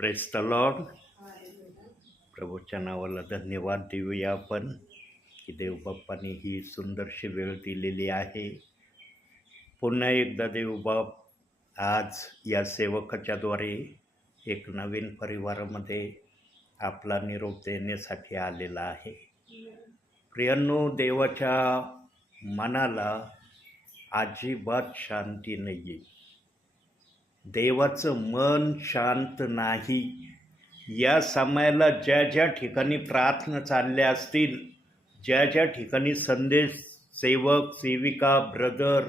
Press the Lord. प्रभूच्या नावाला धन्यवाद देऊया आपण की देवबाप्पाने ही सुंदरशी वेळ दिलेली आहे. पुन्हा एकदा देवबाप आज या सेवकाच्याद्वारे एक नवीन परिवारामध्ये आपला निरोप देण्यासाठी आलेला आहे. प्रियांनो, देवाच्या मनाला अजिबात शांती नाही आहे. देवाचं मन शांत नाही. या समयाला ज्या ज्या ठिकाणी प्रार्थना चालल्या असतील, ज्या ज्या ठिकाणी संदेश सेवक सेविका ब्रदर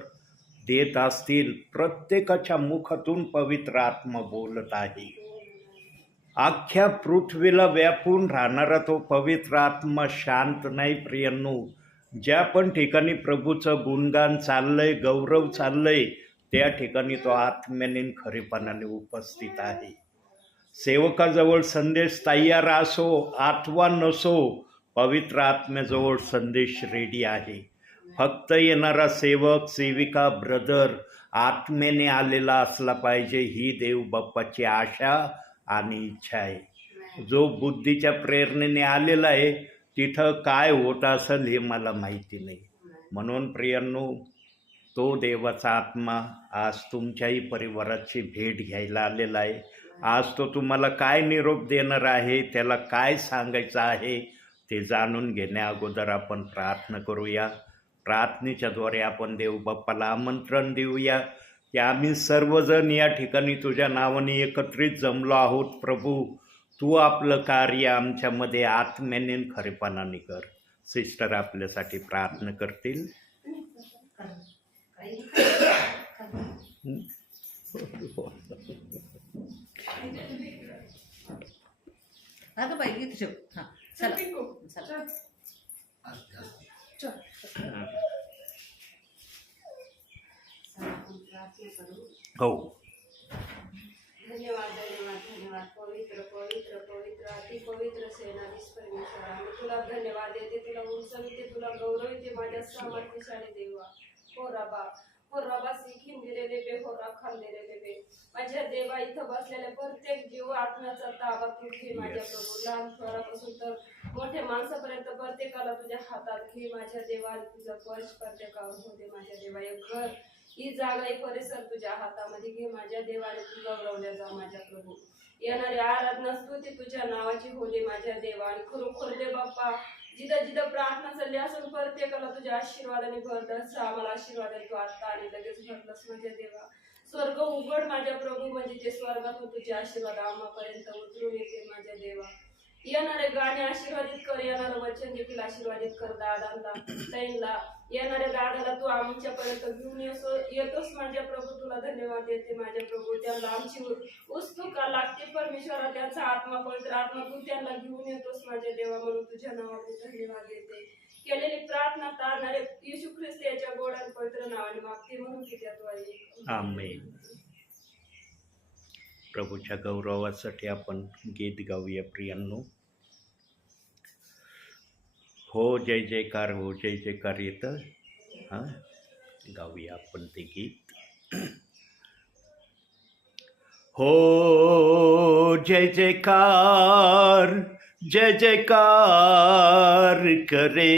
देत असतील, प्रत्येकाच्या मुखातून पवित्र आत्मा बोलत आहे. अख्ख्या पृथ्वीला व्यापून राहणारा तो पवित्र आत्मा शांत नाही. प्रियांनो, ज्या पण ठिकाणी प्रभूचं गुणगान चाललंय, गौरव चाललंय, त्या ठिकाणी तो आत्म्याने खरेपणाने उपस्थित आहे. सेवकाजवळ संदेश तयार असो अथवा नसो, पवित्र आत्म्याजवळ संदेश रेडी आहे. फक्त येणारा सेवक सेविका ब्रदर आत्म्याने आलेला असला पाहिजे, ही देवबाप्पाची आशा आणि इच्छा आहे. जो बुद्धीच्या प्रेरणेने आलेला आहे तिथं काय होत असेल हे मला माहिती नाही. म्हणून प्रियांनो, तो देवाचा आत्मा आज तुमच्याही परिवाराची भेट घ्यायला आलेला आहे. आज तो तुम्हाला काय निरोप देणार आहे, त्याला काय सांगायचं आहे ते जाणून घेण्या अगोदर आपण प्रार्थना करूया. प्रार्थनेच्याद्वारे आपण देवबाप्पाला आमंत्रण देऊया की आम्ही सर्वजण या ठिकाणी तुझ्या नावाने एकत्रित जमलो आहोत. प्रभू, तू आपलं कार्य आमच्यामध्ये आत्म्याने खरेपणाने कर. सिस्टर आपल्यासाठी प्रार्थना करतील. अगं बाई गीत ठेव. हां चला चला. हो, धन्यवाद धन्यवाद धन्यवाद. पवित्र पवित्र पवित्र अति पवित्र सेनाधीश परमेश्वर, आम्ही तुला धन्यवाद देते, तुला उंचविते, तुला गौरविते माझ्या सामर्थ्यशाली देवा. हो रबा, हो रबा, सिखीन दिलेले बे, हो राखण दिलेले बे. माझ्या देवा, इथं बसलेल्या प्रत्येक जीव आत्म्याचा ताबा तू घे माझ्या प्रभू. लहान थोरापासून तर मोठ्या माणसापर्यंत प्रत्येकाला तुझ्या हातात घे माझ्या देवा. तुझा स्पर्श प्रत्येकावर होते माझ्या देवा. एक घर, ही जागा, एक परिसर तुझ्या हातामध्ये घे माझ्या देवाने. तू गौरवल्या जा माझ्या प्रभू. येणारी आराधना स्तुती तुझ्या नावाची होली माझ्या देवा. आणि खरोखर दे बाप्पा, जिथं जिथं प्रार्थना चालली असून प्रत्येकाला तुझ्या आशीर्वादाने भरलंस. आम्हाला आशीर्वाद तू आता आणि लगेच भरलंस माझ्या देवा. स्वर्ग उघड माझ्या प्रभू, म्हणजे ते स्वर्गातून तुझे आशीर्वाद आम्हापर्यंत उतरून येते माझ्या देवा. येणारे गाणे आशीर्वादित कर, येणारं वचन देखील आशीर्वादित कर. दादांना ताईंना, येणाऱ्या दादाला तू आमच्यापर्यंत घेऊन येतोस माझ्या प्रभू. तुला धन्यवाद देते माझ्या प्रभू. त्यांना आमची उत्सुकता लागते परमेश्वरा, त्यांचा आत्मा पवित्र आत्मा तू त्यांना घेऊन येतोस माझ्या देवा. म्हणून तुझ्या नावाने धन्यवाद देते. केलेली प्रार्थना तारणारे येशू ख्रिस्त याच्या गोड आणि पवित्र नावाने मागते, म्हणून की त्याद्वारे आमेन. प्रभूच्या गौरवासाठी आपण गीत गाऊया प्रियांनो. हो जय जयकार, हो जय जयकार येतं. हां, गाऊया आपण ते गीत. हो जय जयकार, जय जयकार करे.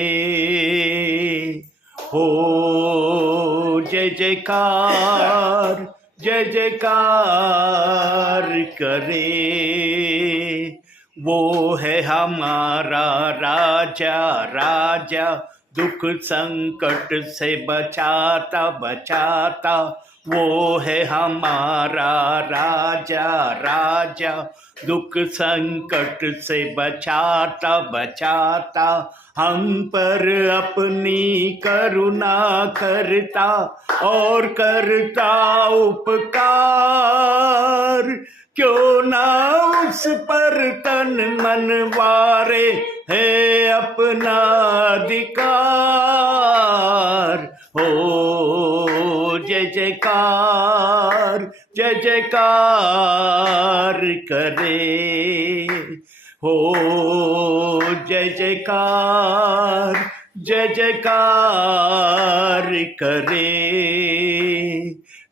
हो जय जयकार, जय जयकार करे. वो है हमारा राजा राजा, दुख संकट से बचाता बचाता. वो है हमारा राजा राजा, दुख संकट से बचाता बचाता. हम पर अपनी करुणा करता और करता उपकार. क्यों ना उस पर तन मन वारे है अपना अधिकार. हो जय जयकार, जय जयकार करे. हो जय जयकार, जय जयकार करे।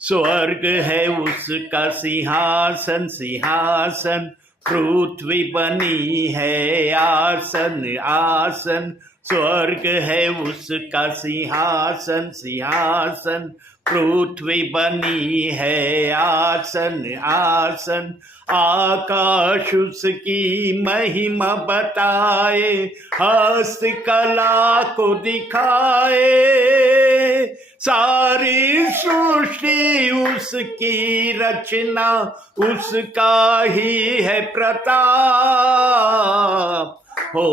स्वर्ग है उसका सिंहासन, सिंहासन पृथ्वी बनी है आसन आसन, स्वर्ग है उसका सिंहासन सिंहासन। पृथ्वी बनी है आसन आसन, आकाश उसकी महिमा बताए, हस्तकला को दिखाए। सारी सृष्टि उसकी रचना, उसका ही है प्रताप। हो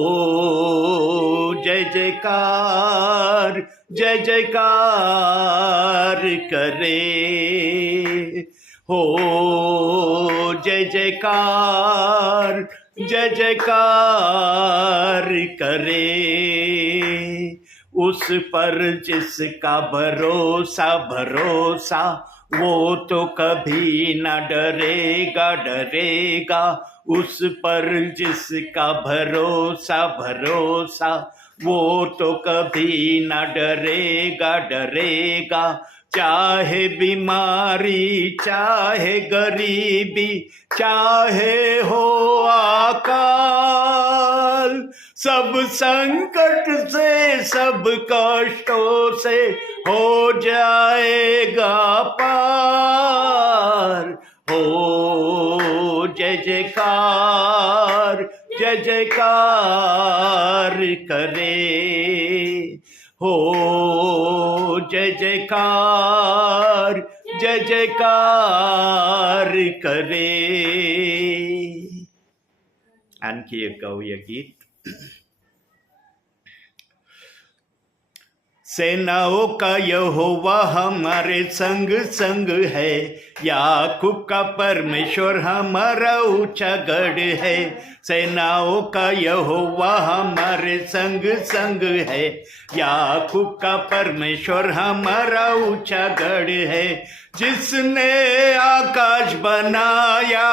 जय जयकार जय जयकार करे, हो जय जयकार जय जयकार करे। उस पर जिसका भरोसा भरोसा, वो तो कभी न डरेगा डरेगा। उस पर जिसका भरोसा भरोसा, वो तो कभी न डरेगा डरेगा। चाहे बीमारी चाहे गरीबी, चाहे हो अकाल, सब संकट से सब कष्टों से हो जाएगा पार। हो जय जयकार जय जयकार करे, हो जय जयकार जय जयकार करे। आणखी एक गाऊया गीत. सेनाओं का यहोवा हमारे संग संग है, याकूब का परमेश्वर हमारा ऊंचा गढ़ है। सेनाओं का यहोवा हमारे संग संग है, याकूब का परमेश्वर हमारा ऊंचा गढ़ है। जिसने आकाश बनाया,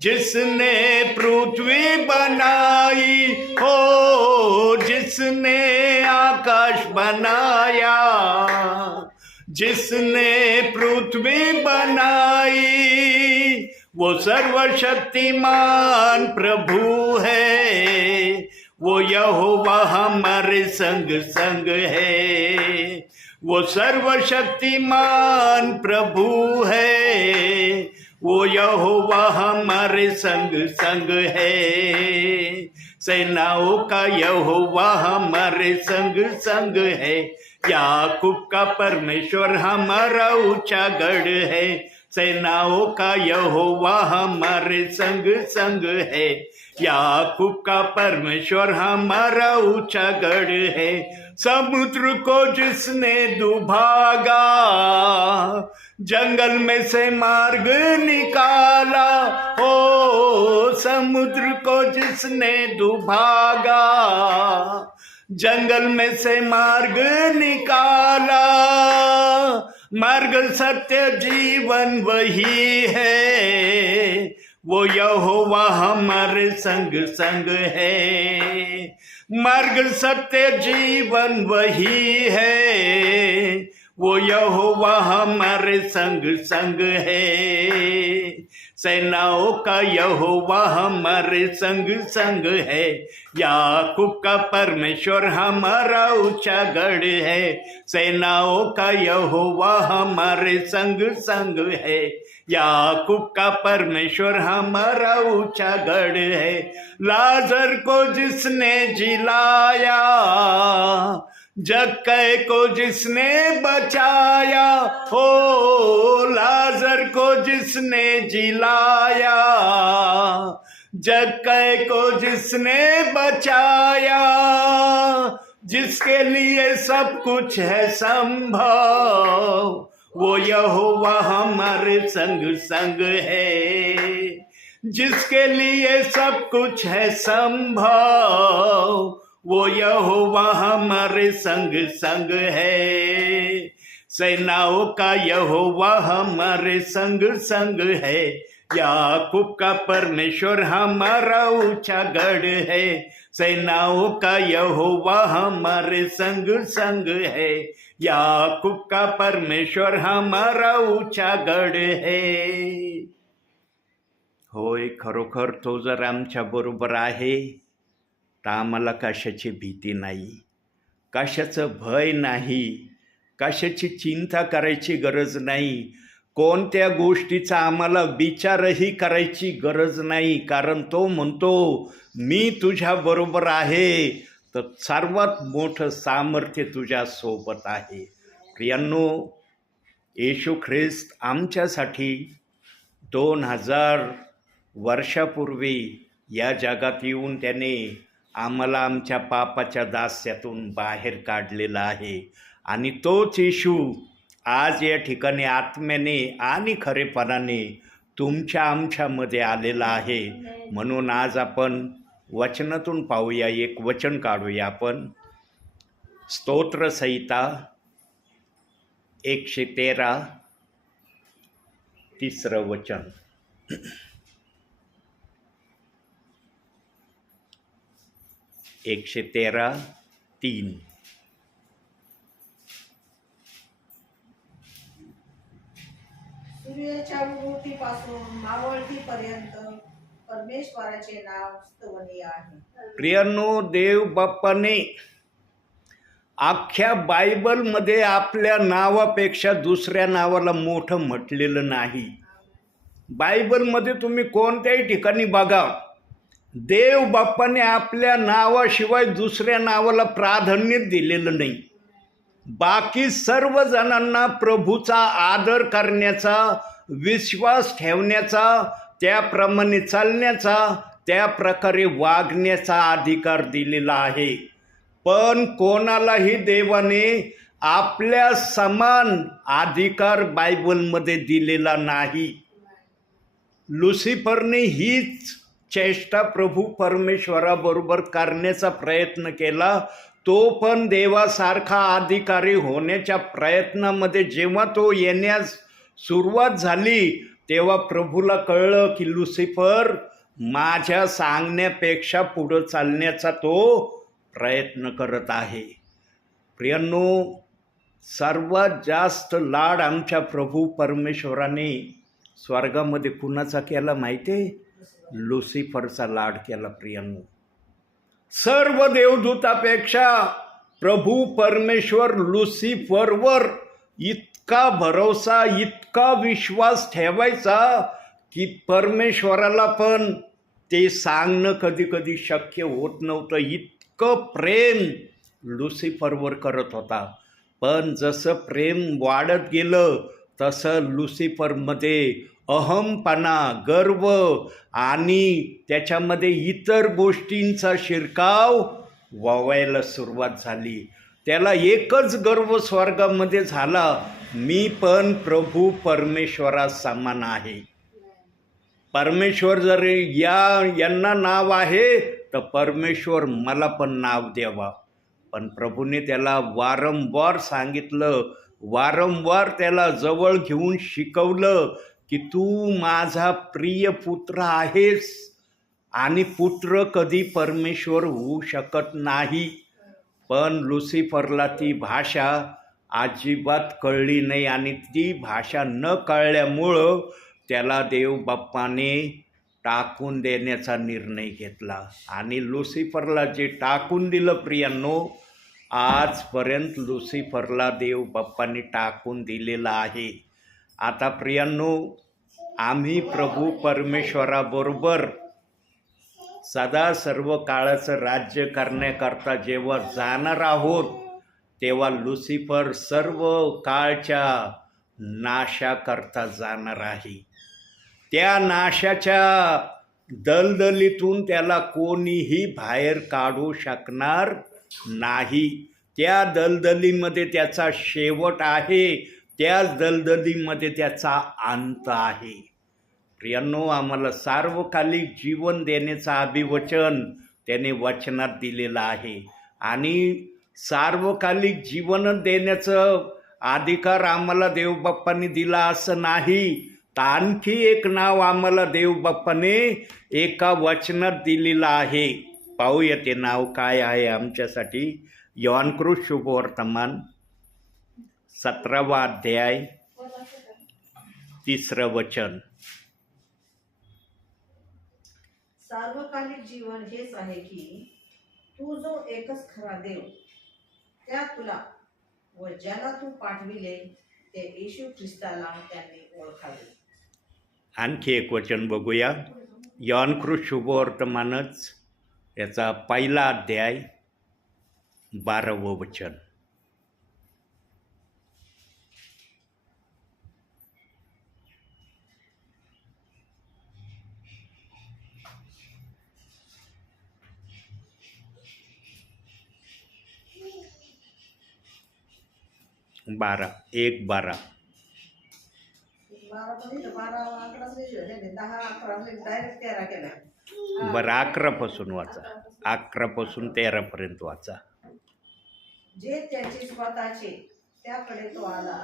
जिसने पृथ्वी बनाई, हो जिसने आकाश बनाया, जिसने पृथ्वी बनाई, वो सर्वशक्तिमान प्रभु है। वो यहोवा हमारे संग संग है, वो सर्वशक्तिमान प्रभु है। वो यहोवा हमारे संग संग है। सेनाओं का यहोवा हमारे संग संग है, याकूब का परमेश्वर हमारा ऊंचा गढ़ है। सेनाओं का यहोवा हमारे संग संग है, याकूब का परमेश्वर हमारा ऊंचा गढ़ है। समुद्र को जिसने दुभागा, जंगल में से मार्ग निकाला, हो समुद्र को जिसने दुभागा, जंगल में से मार्ग निकाला। मार्ग सत्य जीवन वही है, वो यहोवा हमारे संग संग है। मार्ग सत्य जीवन वही है, वो यहोवा हमारे संग संग है। सेनाओं का यहोवा हमारे संग संग है, याकूब का परमेश्वर हमारा ऊंचा गढ़ है। सेनाओं का यहोवा हमारे संग संग है, याकूब का परमेश्वर हमारा ऊंचा गढ़ है। लाजर को जिसने जिलाया, जक्कई को जिसने बचाया, हो लाजर को जिसने जिलाया, जक्कई को जिसने बचाया। जिसके लिए सब कुछ है संभव, वो यहोवा हमारे संग संग है। जिसके लिए सब कुछ है संभव, वो यहोवा हमारे संग संग है। सेनाओं का यहोवा हमारे संग संग है, याकूब का परमेश्वर हमारा ऊंचा गढ़ है। सेनाओं का यहोवा हमारे संग संग है, याकूब का परमेश्वर हमारा ऊंचा गढ़ है। होय, खरोखर तो जर आमच्याबरोबर आहे तर आम्हाला कशाची भीती नाही, कशाचं भय नाही, कशाची चिंता करायची गरज नाही, कोणत्या गोष्टीचा आम्हाला विचारही करायची गरज नाही. कारण तो म्हणतो, मी तुझ्याबरोबर आहे, तर सर्वात मोठं सामर्थ्य तुझ्यासोबत आहे. प्रियांनो, येशू ख्रिस्त आमच्यासाठी 2000 वर्षापूर्वी या जगात येऊन त्याने आम्हाला आमच्या पापाच्या दास्यातून बाहेर काढलेला आहे. आणि तोच येशू आज या ठिकाणी आत्म्याने आणि खरेपणाने तुमच्या आमच्यामध्ये आलेला आहे. म्हणून आज आपण वचनातून पाहूया, एक वचन काढूया आपण. स्तोत्रसंहिता 113 3रं वचन. एकशे 13:3. सूर्याच्या उगवतीपासून मावळतीपर्यंत परमेश्वराचे नाव स्तवनीय आहे. प्रियांनो, देव बाप्पाने अख्ख्या बायबलमध्ये आपल्या नावापेक्षा दुसऱ्या नावाला मोठं म्हटलेलं नाही. बायबलमध्ये तुम्ही कोणत्याही ठिकाणी बघा, देव बाप्पाने आपल्या नावाशिवाय दुसऱ्या नावाला प्राधान्य दिलेलं नाही. बाकी सर्व जणांना प्रभूचा आदर करण्याचा, विश्वास ठेवण्याचा, त्याप्रमाणे चालण्याचा, त्या प्रकारे वागण्याचा अधिकार दिलेला आहे. पण कोणालाही देवाने आपल्या समान अधिकार बायबलमध्ये दिलेला नाही. लुसिफरने हीच चेष्टा प्रभू परमेश्वराबरोबर करण्याचा प्रयत्न केला. तो पण देवासारखा अधिकारी होण्याच्या प्रयत्नामध्ये जेव्हा तो येण्यास सुरुवात झाली, तेव्हा प्रभूला कळलं की लुसिफर माझ्या सांगण्यापेक्षा पुढं चालण्याचा तो प्रयत्न करत आहे. प्रियांनो, सर्वात जास्त लाड आमच्या प्रभू परमेश्वराने स्वर्गामध्ये कुणाचा केला माहिती आहे? लुसिफरचा लाड केला. प्रियांनो, सर्व देवदूतापेक्षा प्रभू परमेश्वर लुसिफरवर इतका भरोसा, इतका विश्वास ठेवायचा की परमेश्वराला पण ते सांगणं कधी कधी शक्य होत नव्हतं. इतकं प्रेम लुसिफरवर करत होता. पण जसं प्रेम वाढत गेलं तसं लुसिफरमध्ये अहमपणा, गर्व आणि त्याच्यामध्ये इतर गोष्टींचा शिरकाव वावायला सुरुवात झाली. त्याला एकच गर्व स्वर्गामध्ये झाला, मी पण प्रभू परमेश्वरा समान आहे. परमेश्वर जर यांना नाव आहे तर परमेश्वर मला पण नाव द्यावा. पण प्रभूने त्याला वारंवार सांगितलं, वारंवार त्याला जवळ घेऊन शिकवलं की तू माझा प्रिय पुत्र आहेस. आणि पुत्र कधी परमेश्वर होऊ शकत नाही. पण लुसिफरला ती भाषा अजिबात कळली नाही आणि ती भाषा न कळल्यामुळं त्याला देव बाप्पाने टाकून देण्याचा निर्णय घेतला. आणि लुसिफरला जे टाकून दिलं प्रियांनो, आजपर्यंत लुसिफरला देव बाप्पाने टाकून दिलेलं आहे. आता प्रियांनो, आम्ही प्रभू परमेश्वराबरोबर सदा सर्व काळाचं राज्य करण्याकरता जेव्हा जाणार आहोत, तेव्हा लुसिफर सर्व काळच्या नाशाकरता जाणार आहे. त्या नाशाच्या दलदलीतून त्याला कोणीही बाहेर काढू शकणार नाही. त्या दलदलीमध्ये त्याचा शेवट आहे, त्याच दलदलीमध्ये त्याचा अंत आहे. प्रियांनो, आम्हाला सार्वकालिक जीवन देण्याचं अभिवचन त्याने वचनात दिलेलं आहे. आणि सार्वकालिक जीवन देण्याचं अधिकार आम्हाला देवबाप्पांनी दिला असं नाही, तर आणखी एक नाव आम्हाला देवबाप्पाने एका वचनात दिलेलं आहे. पाहूया ते नाव काय आहे आमच्यासाठी. योहानकृत शुभवर्तमान 17वा अध्याय 3रं वचन. सार्वकालिक जीवन हेच आहे की तू जो एकच खरा देव त्या तुला व ज्याला तू पाठविले ते येशू ख्रिस्ताला त्यांनी ओळखावे. आणखी एक वचन बघूया. यॉहन्कृत शुभवर्तमानच याचा पहिला अध्याय 12वं वचन. बारा 1:12. 13 केला. बरं 11 पासून वाचा. 11 पासून 13 पर्यंत वाचा. जे त्याचे स्वतःचे त्याकडे तो आला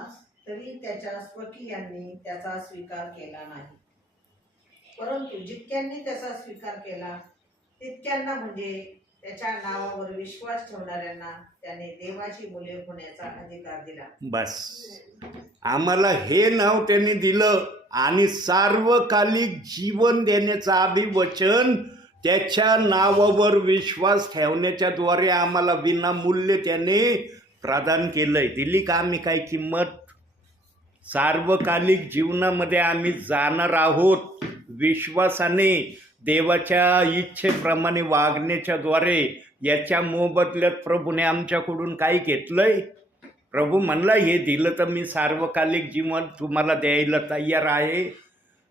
तरी त्याच्या स्वकीयांनी त्याचा स्वीकार केला नाही, परंतु जितक्यांनी त्याचा स्वीकार केला तितक्यांना म्हणजे त्याच्या नावावर विश्वास ठेवणाऱ्यांना त्याने देवाची मुले होण्याचा अधिकार दिला. बस आम्हाला हे नाव त्यांनी दिलं आणि सार्वकालिक जीवन देण्याचं अभिवचन त्याच्या नावावर विश्वास ठेवण्याच्या द्वारे आम्हाला विनामूल्य त्याने प्रदान केलंय. दिली का आम्ही काय किंमत? सार्वकालिक जीवनामध्ये आम्ही जाणार आहोत विश्वासाने देवाच्या इच्छेप्रमाणे वागण्याच्या द्वारे. याच्या मोबदल्यात प्रभूने आमच्याकडून काय घेतलंय? प्रभू म्हणला हे दिलं तर मी सार्वकालिक जीवन तुम्हाला द्यायला तयार आहे.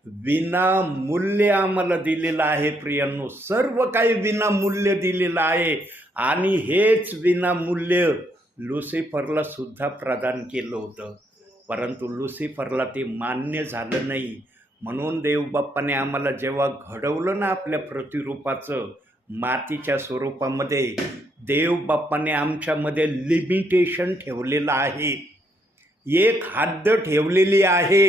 विनामूल्य आम्हाला दिलेलं आहे प्रियांनो. सर्व काही विनामूल्य दिलेलं आहे आणि हेच विनामूल्य लुसिफरला सुद्धा प्रदान केलं होतं, परंतु लुसिफरला ते मान्य झालं नाही. म्हणून देवबाप्पाने आम्हाला जेव्हा घडवलं ना आपल्या प्रतिरूपाचं मातीच्या स्वरूपामध्ये, देवबाप्पाने आमच्यामध्ये लिमिटेशन ठेवलेलं आहे, एक हद्द ठेवलेली आहे.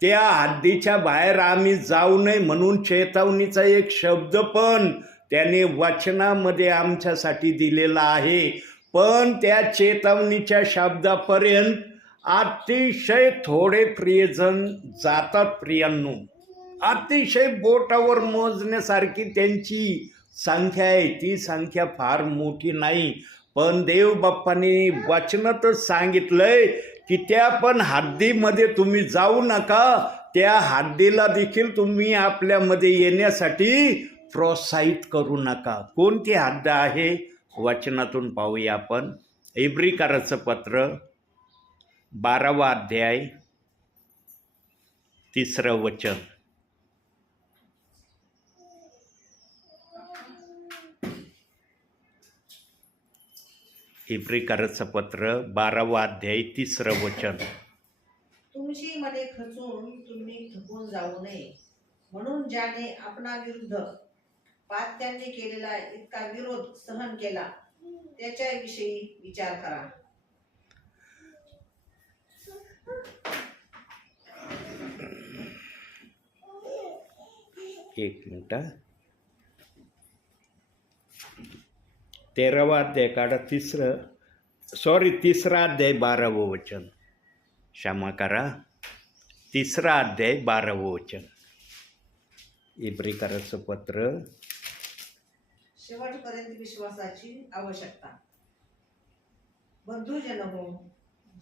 त्या हद्दीच्या बाहेर आम्ही जाऊ नये म्हणून चेतावणीचा एक शब्द पण त्याने वचनामध्ये आमच्यासाठी दिलेला आहे. पण त्या चेतावणीच्या शब्दापर्यंत अतिशय थोडे प्रियजन जातात प्रियांनो. अतिशय बोटावर मोजण्यासारखी त्यांची संख्या आहे. ती संख्या फार मोठी नाही, पण देवबाप्पाने वचनातच सांगितलंय की त्या पण हद्दीमध्ये तुम्ही जाऊ नका. त्या हद्दीला देखील तुम्ही आपल्यामध्ये येण्यासाठी प्रोत्साहित करू नका. कोणती हद्द आहे? वचनातून पाहूया आपण. इब्रिकराचं पत्र 12वा अध्याय 3रं वचन. इब्रिकराचं पत्र 12वा अध्याय 3रं वचन. तुमची मने खचून तुम्ही थकून जाऊ नये म्हणून ज्याने आपणा विरुद्ध पात्यांनी केलेला इतका विरोध सहन केला त्याच्याविषयी विचार करा. एक मिनिट. 13वा अध्याय काढा. 3रा अध्याय 12वं वचन. क्षमा करा. 3रा अध्याय 12वं वचन. इब्रिकराचं पत्र. शेवटपर्यंत विश्वासाची आवश्यकता. बंधुजन हो,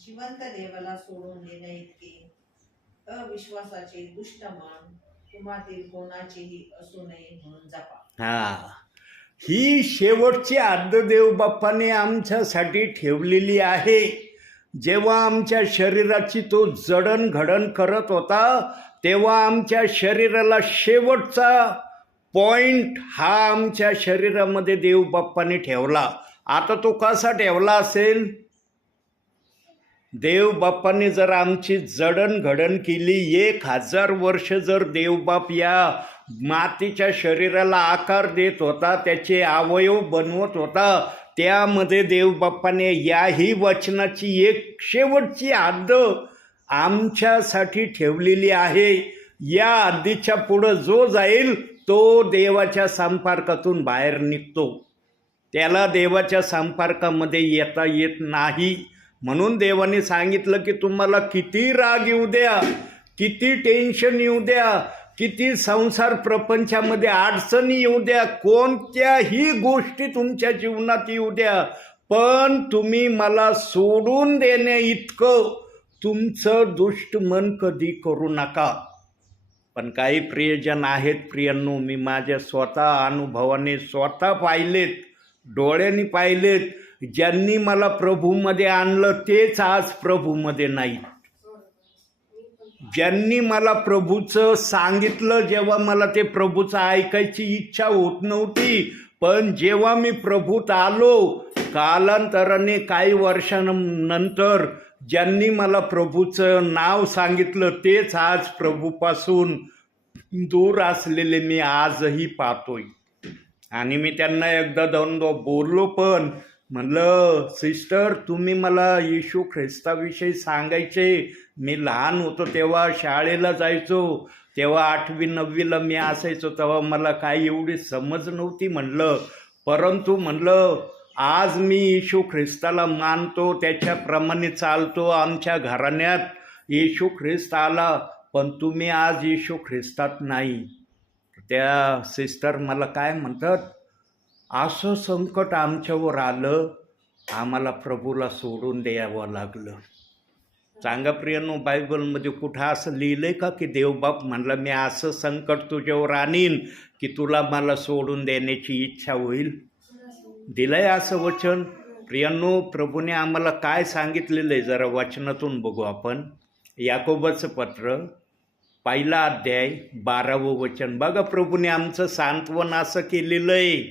जिवंत देवाला सोडून देणे इतके अविश्वासाचे दुष्ट मन तुम्हातील कोणाचेही असू नये म्हणून जपा. ही शेवटची हद्द देवबाप्पाने आमच्यासाठी ठेवलेली आहे. जेव्हा आमच्या शरीराची तो जडणघडण करत होता तेव्हा आमच्या शरीराला शेवटचा पॉइंट हा आमच्या शरीरामध्ये देवबाप्पाने ठेवला. आता तो कसा ठेवला असेल? देवबाप्पाने जर आमची जडणघडण केली, 1000 वर्ष जर देवबाप या मातीच्या शरीराला आकार देत होता, त्याचे अवयव बनवत होता, त्यामध्ये देवबाप्पाने याही वचनाची एक शेवटची हद्द आमच्यासाठी ठेवलेली आहे. या हद्दीच्या पुढं जो जाईल तो देवाच्या संपर्कातून बाहेर निघतो. त्याला देवाच्या संपर्कामध्ये येता येत नाही. म्हणून देवाने सांगितलं की तुम्हाला किती राग येऊ द्या, किती टेन्शन येऊ द्या, किती संसार प्रपंचामध्ये अडचणी येऊ द्या, कोणत्याही गोष्टी तुमच्या जीवनात येऊ द्या, पण तुम्ही मला सोडून देणे इतकं तुमचं दुष्ट मन कधी करू नका. पण काही प्रियजन आहेत प्रियांनो, मी माझ्या स्वतः अनुभवाने स्वतः पाहिलेत, डोळ्यांनी पाहिलेत, ज्यांनी मला प्रभूमध्ये आणलं तेच आज प्रभूमध्ये नाहीत. ज्यांनी मला प्रभूचं सांगितलं, जेव्हा मला ते प्रभूचं ऐकायची इच्छा होत नव्हती, पण जेव्हा मी प्रभूत आलो, कालांतराने काही वर्षांनंतर ज्यांनी मला प्रभूचं नाव सांगितलं तेच आज प्रभूपासून दूर असलेले मी आजही पाहतोय. आणि मी त्यांना एकदा दोनदा बोललो, पण म्हणलं सिस्टर तुम्ही मला येशू ख्रिस्ताविषयी सांगायचे. मी लहान होतो तेव्हा शाळेला जायचो, तेव्हा 8वी 9वीला मी असायचो, तेव्हा मला काही एवढी समज नव्हती म्हणलं. परंतु म्हणलं आज मी येशू ख्रिस्ताला मानतो, त्याच्याप्रमाणे चालतो. आमच्या घराण्यात येशू ख्रिस्त आला, पण तुम्ही आज येशू ख्रिस्तात नाही. त्या सिस्टर मला काय म्हणतात, असं संकट आमच्यावर आलं, आम्हाला प्रभूला सोडून द्यावं लागलं. सांगा प्रियांनो, बायबलमध्ये कुठं असं लिहिलंय का की देवबाप म्हणला मी असं संकट तुझ्यावर आणीन की तुला मला सोडून देण्याची इच्छा होईल? दिलंय असं वचन? प्रियांनो, प्रभूने आम्हाला काय सांगितलेलं आहे जरा वचनातून बघू आपण. याकोबाचं पत्र 1 अध्याय 12वं वचन बघा. प्रभूने आमचं सांत्वन असं केलेलं आहे.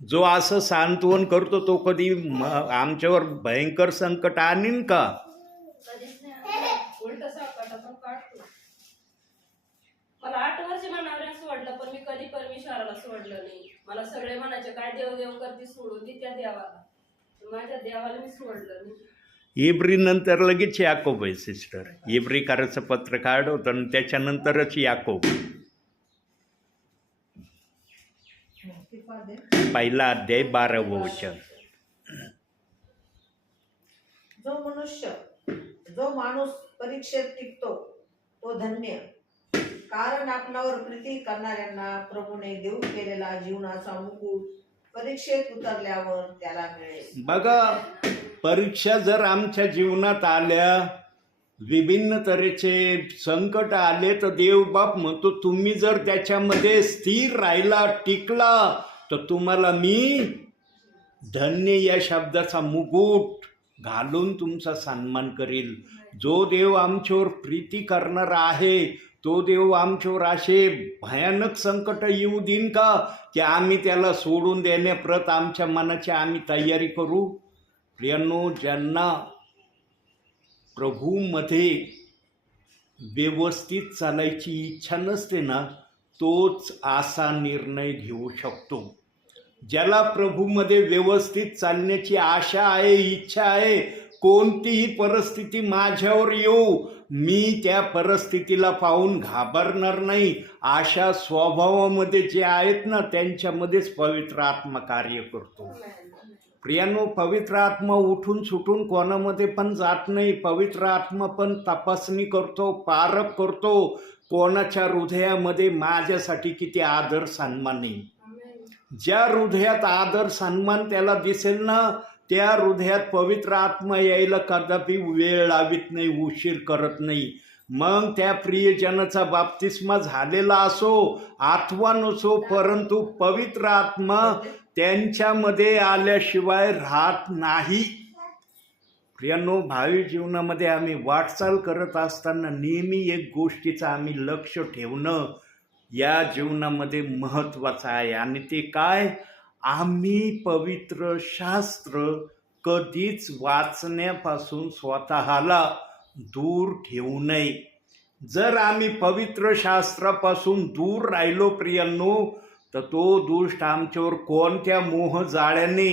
जो असं सांत्वन करतो तो कधी आमच्यावर भयंकर संकट आणीन का? उलट संकटातून काढतो. मला 8 वर्ष मनावर सोडलं, पण मी कधी परमेश्वराला सोडलं नाही. मला सगळे म्हणायचे काय देव देव करते, सोडून दे त्या देवाला. माझ्या देवाला मी सोडलं नाही. इब्री नंतर लगेच याकोब आहे सिस्टर. इब्रीकाराचं पत्र काढ होतं आणि त्याच्यानंतरच याकोब. 1 अध्याय 12वं वचन. जो माणूस परीक्षेत टिकतो तो धन्य, कारण आपणावर प्रीती करणाऱ्यांना प्रभूने देऊ केलेला जीवनाचा मुकुट परीक्षेत उतरल्यावर त्याला मिळेल. बघा, परीक्षा जर आमच्या जीवनात आल्या, विभिन्न तऱ्हेचे संकट आले, तर देवबाप म्हणतो तुम्ही जर त्याच्यामध्ये स्थिर राहिला, टिकला, तर तुम्हाला मी धन्य या शब्दाचा मुकुट घालून तुमचा सन्मान करील. जो देव आमच्यावर प्रीती करणारा आहे, तो देव आमच्यावर असे भयानक संकट येऊ देईन का की आम्ही त्याला सोडून देण्याप्रत आमच्या मनाची आम्ही तयारी करू? प्रियांनो, ज्यांना प्रभूमध्ये व्यवस्थित चालायची इच्छा नसते ना, तोच असा निर्णय घेऊ शकतो. ज्याला प्रभूमध्ये व्यवस्थित चालण्याची आशा आहे, इच्छा आहे, कोणतीही परिस्थिती माझ्यावर येऊ, मी त्या परिस्थितीला पाहून घाबरणार नाही, अशा स्वभावामध्ये जे आहेत ना, त्यांच्यामध्येच पवित्र आत्मा कार्य करतो. प्रियांनो, पवित्र आत्मा उठून सुटून कोणामध्ये पण जात नाही. पवित्र आत्मा पण तपासणी करतो, पारख करतो, कोणाच्या हृदयामध्ये माझ्यासाठी किती आदर सन्मान आहे. ज्या हृदयात आदर सन्मान त्याला दिसेल ना, त्या हृदयात पवित्र आत्मा यायला कदापि वेळ लावित नाही, उशीर करत नाही. मग त्या प्रियजनाचा बाप्तिस्मा झालेला असो अथवा नसो, परंतु पवित्र आत्मा त्यांच्यामध्ये आल्याशिवाय राहत नाही. प्रियांनो, भावी जीवनामध्ये आम्ही वाटचाल करत असताना नेहमी एक गोष्टीचं आम्ही लक्ष ठेवणं या जीवनामध्ये महत्त्वाचं आहे. आणि ते काय? आम्ही पवित्र शास्त्र कधीच वाचण्यापासून स्वतःला दूर ठेवू नये. जर आम्ही पवित्र शास्त्रापासून दूर राहिलो प्रियांनो, तर तो दुष्ट आमच्यावर कोणत्या मोहजाळ्याने,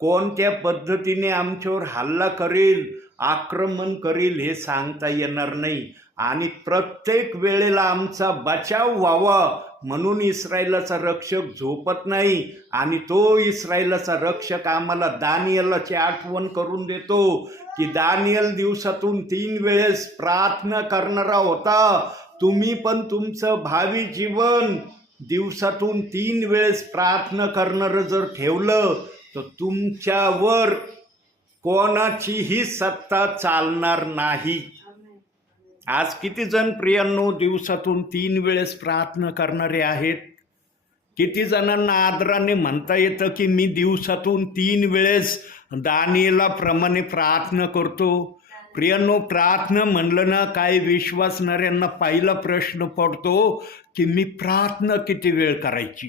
कोणत्या पद्धतीने आमच्यावर हल्ला करेल, आक्रमण करेल हे सांगता येणार नाही. आणि प्रत्येक वेळेला आमचा बचाव व्हावा म्हणून इस्रायलाचा रक्षक झोपत नाही. आणि तो इस्रायलाचा रक्षक आम्हाला दानियेलाची आठवण करून देतो की दानियल दिवसातून 3 वेळेस प्रार्थना करणारा होता. तुम्ही पण तुमचं भावी जीवन दिवसातून 3 वेळेस प्रार्थना करणारं जर ठेवलं तर तुमच्यावर कोणाचीही सत्ता चालणार नाही. आज किती जण प्रियांनो दिवसातून 3 वेळेस प्रार्थना करणारे आहेत? किती जणांना आदराने म्हणता येतं की मी दिवसातून 3 वेळेस दानिएलाप्रमाणे प्रार्थना करतो? प्रियांनो, प्रार्थना म्हणलं ना, काही विश्वासणाऱ्यांना पहिला प्रश्न पडतो की मी प्रार्थना किती वेळ करायची.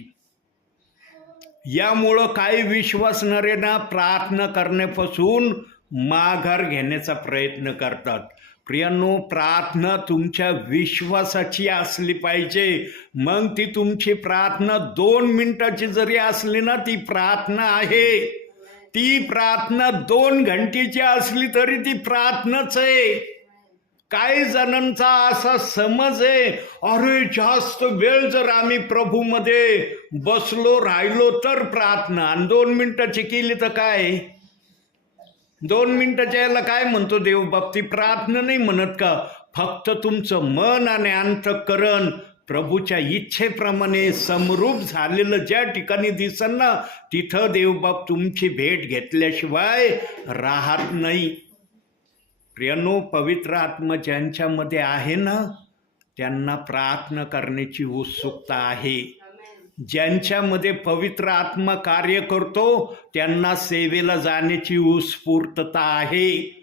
यामुळं काही विश्वासणाऱ्यांना प्रार्थना करण्यापासून माघार घेण्याचा प्रयत्न करतात. प्रियांनो, प्रार्थना तुमच्या विश्वासाची असली पाहिजे. मग ती तुमची प्रार्थना 2 मिनिटाची जरी असली ना, ती प्रार्थना आहे. ती प्रार्थना 2 घंटेची असली तरी ती प्रार्थनाच आहे. काही जणांचा असा समज आहे, अरे जास्त वेळ जर आम्ही प्रभूमध्ये बसलो राहिलो तर प्रार्थना, आणि 2 मिनिटाची केली तर काय? 2 मिनिटाच्या याला काय म्हणतो देव बाप? ती प्रार्थना नाही म्हणत का? फक्त तुमचं मन आणि अंतःकरण प्रभूच्या इच्छेप्रमाणे समरूप झालेलं ज्या ठिकाणी दिसन ना, तिथं देवबाप तुमची भेट घेतल्याशिवाय राहत नाही. प्रियांनो, पवित्र आत्मा ज्यांच्यामध्ये आहे ना, त्यांना प्रार्थना करण्याची उत्सुकता आहे. ज्यांच्यामध्ये पवित्र आत्मा कार्य करतो त्यांना सेवेला जाण्याची उत्स्फूर्तता आहे.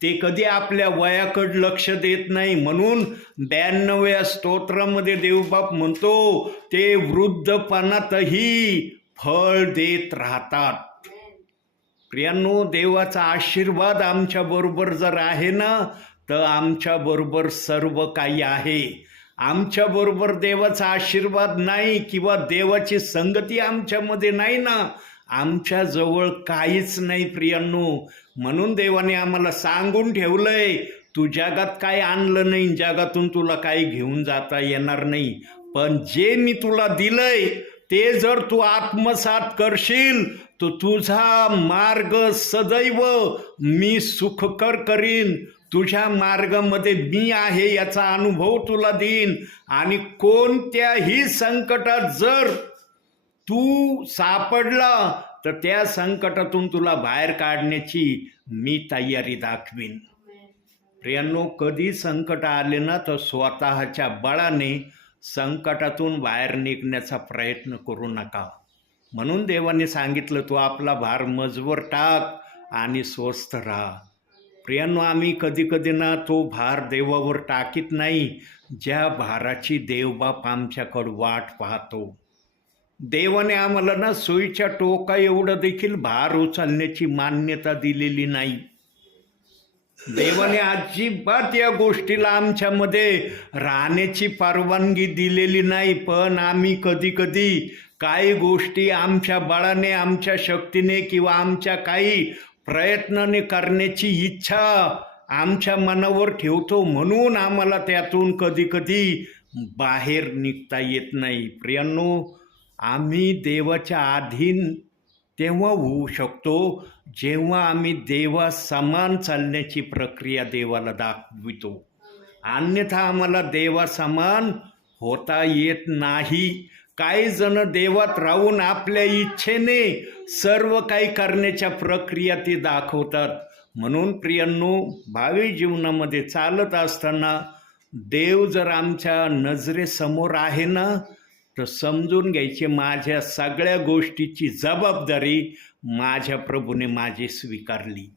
ते कधी आपल्या वयाकडे लक्ष देत नाही. म्हणून 92व्या स्तोत्रामध्ये देवबाप म्हणतो ते वृद्धपणातही फळ देत राहतात. प्रियांनो, देवाचा आशीर्वाद आमच्या बरोबर जर आहे ना, तर आमच्या बरोबर सर्व काही आहे. आमच्या बरोबर देवाचा आशीर्वाद नाही किंवा देवाची संगती आमच्यामध्ये नाही ना, आमच्या जवळ काहीच नाही प्रियांनो. म्हणून देवाने आम्हाला सांगून ठेवलंय, तू जगात काय आणलं नाही, जगातून तुला काही घेऊन जाता येणार नाही. पण जे मी तुला दिलंय ते जर तू आत्मसात करशील तर तुझा मार्ग सदैव मी सुखकर करीन. तुझ्या मार्गामध्ये मी आहे याचा अनुभव तुला देईन. आणि कोणत्याही संकटात जर तू सापडला तर त्या संकटातून तुला बाहेर काढण्याची मी तयारी दाखवीन. प्रियांनो, कधी संकट आले ना तर स्वतःच्या बळाने संकटातून बाहेर निघण्याचा प्रयत्न करू नका. म्हणून देवाने सांगितलं, तू आपला भार मजवर टाक आणि स्वस्थ राहा. प्रियांनो, आम्ही कधी कधी ना तो भार देवावर टाकीत नाही ज्या भाराची देवबाप आमच्याकडं वाट पाहतो. देवाने आम्हाला ना सोयीच्या टोका एवढं देखील भार उचलण्याची मान्यता दिलेली नाही. देवाने अजिबात या गोष्टीला आमच्यामध्ये राहण्याची परवानगी दिलेली नाही. पण आम्ही कधी कधी काही गोष्टी आमच्या बळाने, आमच्या शक्तीने किंवा आमच्या काही प्रयत्नाने करण्याची इच्छा आमच्या मनावर ठेवतो. म्हणून आम्हाला त्यातून कधी कधी बाहेर निघता येत नाही. प्रियांनो, आम्ही देवाच्या अधीन तेव्हा होऊ शकतो जेव्हा आम्ही देवा समान चालण्याची प्रक्रिया देवाला दाखवितो. अन्यथा आम्हाला देवा समान होता येत नाही. काही जण देवात राहून आपल्या इच्छेने सर्व काही करण्याच्या प्रक्रिया ते दाखवतात. म्हणून प्रियांनो, भावी जीवनामध्ये चालत असताना देव जर आमच्या नजरेसमोर आहे ना, तर समजून घ्यायचे माझ्या सगळ्या गोष्टीची जबाबदारी माझ्या प्रभूने माझी स्वीकारली.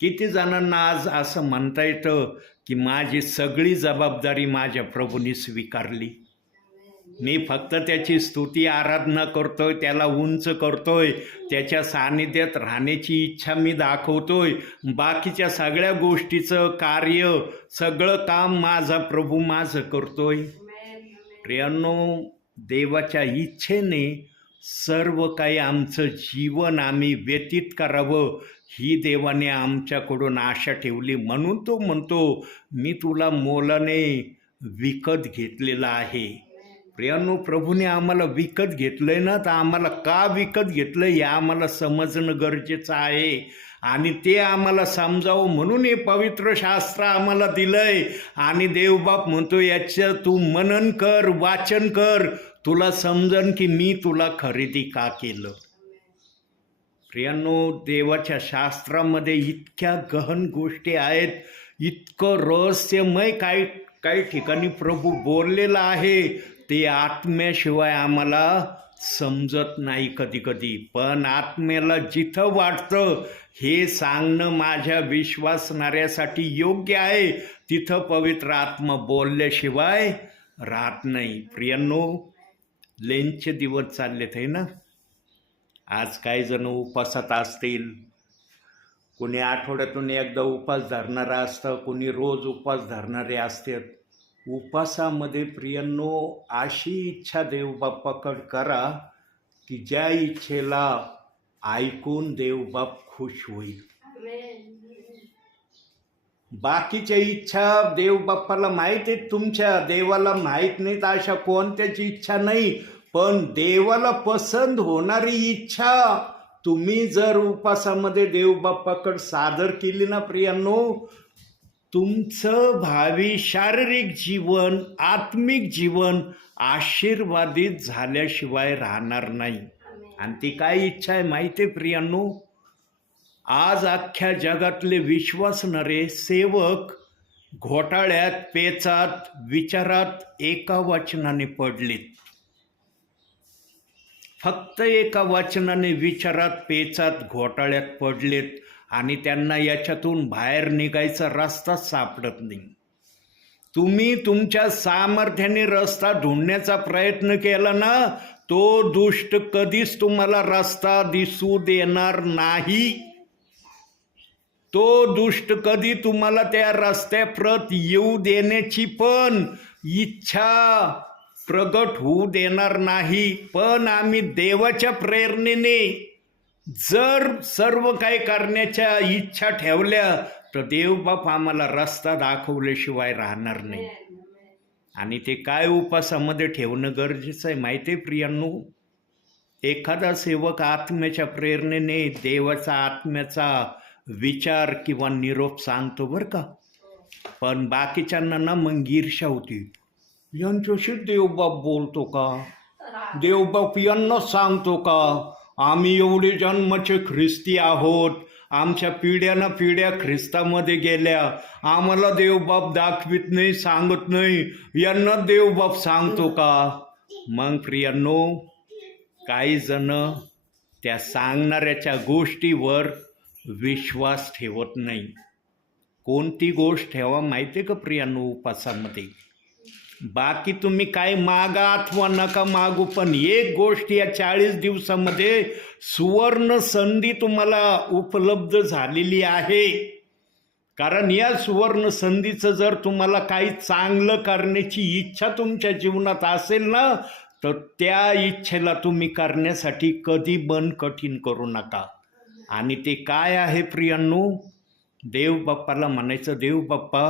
किती जणांना आज असं म्हणता येतं की माझी सगळी जबाबदारी माझ्या प्रभूने स्वीकारली. मी फक्त त्याची स्तुती आराधना करतोय, त्याला उंच करतोय, त्याच्या सानिध्यात राहण्याची इच्छा मी दाखवतोय. बाकीच्या सगळ्या गोष्टीचं कार्य, सगळं काम माझा प्रभू माझं करतोय. प्रियांनो, देवाच्या इच्छेने सर्व काही आमचं जीवन आम्ही व्यतीत करावं ही देवाने आमच्याकडून आशा ठेवली. म्हणून तो म्हणतो, मी तुला मोलाने विकत घेतलेला आहे. प्रियांनो, प्रभूने आम्हाला विकत घेतलंय ना, तर आम्हाला का विकत घेतलं हे आम्हाला समजणं गरजेचं आहे. आणि ते आम्हाला समजावं म्हणून हे पवित्र शास्त्र आम्हाला दिलंय. आणि देवबाप म्हणतो याचं तू मनन कर, वाचन कर, तुला समजन की मी तुला खरेदी का केलं. प्रियांनो, देवाच्या शास्त्रामध्ये इतक्या गहन गोष्टी आहेत, इतकं रहस्यमय काही ठिकाणी प्रभू बोललेलं आहे, ते आत्म्याशिवाय आम्हाला समजत नाही कधी कधी. पण आत्म्याला जिथं वाटतं हे सांगणं माझ्या विश्वासणाऱ्यासाठी योग्य आहे, तिथं पवित्र आत्मा बोलल्याशिवाय राहत नाही. प्रियांनो, लेनचे दिवस चाललेत आहे ना. आज काही जण उपासात असतील, कोणी आठवड्यातून एकदा उपास धरणारा असतं, कोणी रोज उपास धरणारे असतात. उपासामध्ये प्रियांनो अशी इच्छा देवबाप्पाकडे करा की ज्या इच्छेला ऐकून देवबाप खुश होईल. बाकीच्या इच्छा देवबाप्पाला माहीत आहेत, तुमच्या देवाला माहीत नाहीत अशा कोणत्याची इच्छा नाही. पण देवाला पसंत होणारी इच्छा तुम्ही जर उपासामध्ये देवबाप्पाकडे सादर केली ना प्रियांनो, तुमचं भावी शारीरिक जीवन, आत्मिक जीवन आशीर्वादित झाल्याशिवाय राहणार नाही. आणि ती काय इच्छा आहे माहिती आहे प्रियांनो? आज अख्ख्या जगातले विश्वासणारे सेवक घोटाळ्यात, पेचात, विचारात एका वचनाने पडलेत. फक्त एका वचनाने विचारात, पेचात, घोटाळ्यात पडलेत आणि त्यांना याच्यातून बाहेर निघायचा रस्ताच सापडत नाही. तुम्ही तुमच्या सामर्थ्याने रस्ता ढूंढण्याचा प्रयत्न केला ना, तो दुष्ट कधीच तुम्हाला रस्ता दिसू देणार नाही. तो दुष्ट कधी तुम्हाला त्या रस्त्याप्रत येऊ देण्याची पण इच्छा प्रगट होऊ देणार नाही. पण आम्ही देवाच्या प्रेरणेने जर सर्व काही करण्याच्या इच्छा ठेवल्या तर देवबाप आम्हाला रस्ता दाखवल्याशिवाय राहणार नाही. आणि ते काय उपासामध्ये ठेवणं गरजेचं आहे माहिती आहे प्रियांनो? एखादा सेवक आत्म्याच्या प्रेरणेने देवाचा आत्म्याचा विचार किंवा निरोप सांगतो बरं का, पण बाकीच्यांना ना मग ईर्ष्या होती, यांच्याशी देवबाप बोलतो का, देवबाप यांना सांगतो का, आम्ही एवढे जन्माचे ख्रिस्ती आहोत, आमच्या पिढ्याना पिढ्या ख्रिस्तामध्ये गेल्या, आम्हाला देवबाप दाखवित नाही, सांगत नाही, यांना देवबाप सांगतो का. मग प्रियांनो, काही जण त्या सांगणाऱ्याच्या गोष्टीवर विश्वास ठेवत नाही. कोणती गोष्ट ठेवा माहिती आहे का प्रियांनो उपासामध्ये? बाकी तुम्ही काय मागा अथवा नका मागू, पण एक गोष्ट या 40 दिवसामध्ये सुवर्ण संधी तुम्हाला उपलब्ध झालेली आहे. कारण या सुवर्ण संधीचं जर तुम्हाला काही चांगलं करण्याची इच्छा तुमच्या जीवनात असेल ना, तर त्या इच्छेला तुम्ही करण्यासाठी कधी मन कठीण करू नका. आणि ते काय आहे प्रियांनो? देवबाप्पाला म्हणायचं, देवबाप्पा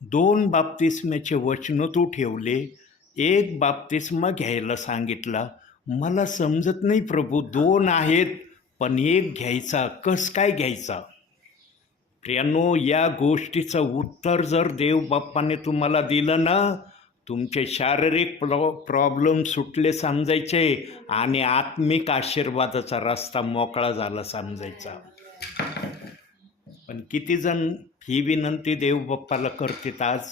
2 बाप्तिस्म्याचे वचन तू ठेवले, 1 बाप्तिस्मा घ्यायला सांगितला, मला समजत नाही प्रभू, 2 आहेत पण 1 घ्यायचा, कस काय घ्यायचा? प्रियांनो, या गोष्टीचं उत्तर जर देवबाप्पाने तुम्हाला दिलं ना, तुमचे शारीरिक प्रॉब्लेम सुटले समजायचे आणि आत्मिक आशीर्वादाचा रस्ता मोकळा झाला समजायचा. पण किती जण ही विनंती देवबाप्पाला करतात आज?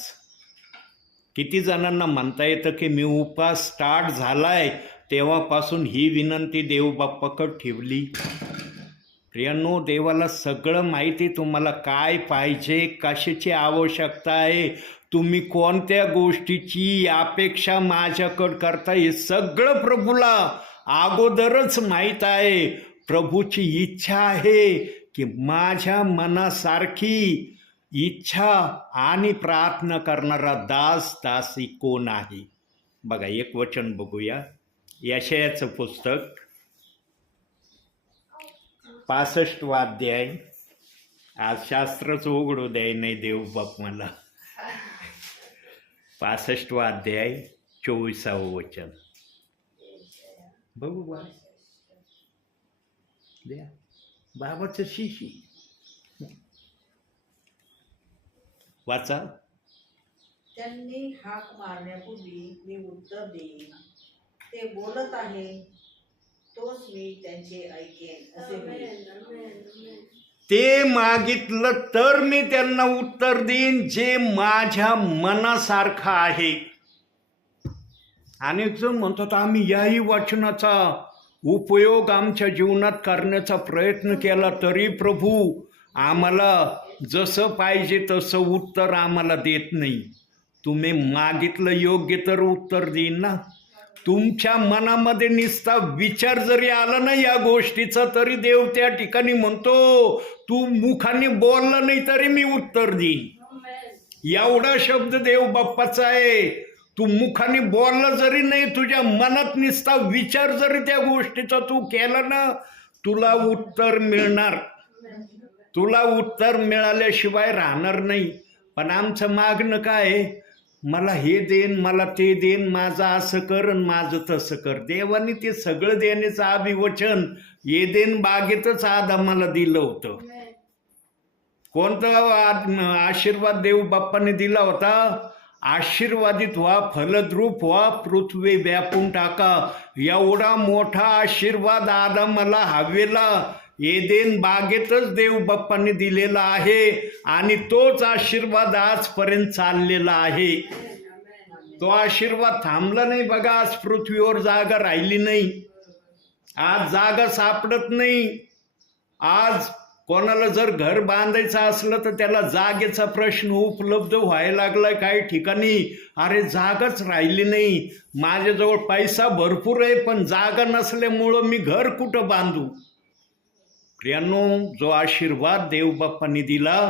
किती जणांना म्हणता येतं की मी उपास स्टार्ट झालाय तेव्हापासून ही विनंती देवबाप्पाकडे ठेवली? प्रियांनो, देवाला सगळं माहिती तुम्हाला काय पाहिजे, कशाची आवश्यकता आहे, तुम्ही कोणत्या गोष्टीची अपेक्षा माझ्याकडं करता, हे सगळं प्रभूला अगोदरच माहीत आहे. प्रभूची इच्छा आहे की माझ्या मनासारखी इच्छा आणि प्रार्थना करणारा दास दासी कोण आहे. बघा, एक वचन बघूया. यशायाचं पुस्तक 65वा अध्याय. आज शास्त्रच उघडू द्याय नाही देवबाप मला. 65वा अध्याय 24वा वचन बघू बा. द्या बाबाचं शिशी. वाचा. त्यांनी हाक मारण्यापूर्वी मी उत्तर देईन. ते बोलत आहे तोच मी त्यांचे ऐकेन असे होईल. आमेन, आमेन, आमेन. ते मागितलं तर मी त्यांना उत्तर देईन जे माझ्या मनासारखं आहे. अनेक जण म्हणतात आम्ही याही वचनाचा उपयोग आमच्या जीवनात करण्याचा प्रयत्न केला तरी प्रभू आम्हाला जसं पाहिजे तसं उत्तर आम्हाला देत नाही. तुम्ही मागितलं योग्य तर उत्तर देईन ना. तुमच्या मनामध्ये निस्ता विचार जरी आला ना या गोष्टीचा तरी देव त्या ठिकाणी म्हणतो तू मुखाने बोलला नाही तरी मी उत्तर देईन. आमेन. एवढा शब्द देव बाप्पाचा आहे. तू मुखाने बोलला जरी नाही, तुझ्या मनात निस्ता विचार जरी त्या गोष्टीचा तू केला ना, तुला उत्तर मिळणार. तुला उत्तर मिळाल्याशिवाय राहणार नाही. पण आमचं मागणं काय, मला हे देन, मला ते देन, माझं असं कर आणि माझं तसं कर. देवाने ते सगळं देण्याचं अभिवचन एदेन बागेतच आदामाला दिलं होतं. आमेन. कोणता आशीर्वाद देव बाप्पाने दिला होता? आशीर्वादित व्हा, फलद्रूप व्हा, पृथ्वी व्यापून टाका. एवढा मोठा आशीर्वाद आदामाला हवेला एदेन बागेतच देव बाप्पाने दिलेला आहे आणि तोच आशीर्वाद आजपर्यंत चाललेला आहे. तो आशीर्वाद थांबला नाही. बघा आज पृथ्वीवर जागा राहिली नाही, आज जागा सापडत नाही. आज कोणाला जर घर बांधायचं असलं तर त्याला जागेचा प्रश्न उपलब्ध व्हायला लागलाय. काही ठिकाणी अरे जागाच राहिली नाही, माझ्याजवळ पैसा भरपूर आहे पण जागा नसल्यामुळं मी घर कुठं बांधू. प्रियांनो, जो आशीर्वाद देवबाप्पांनी दिला,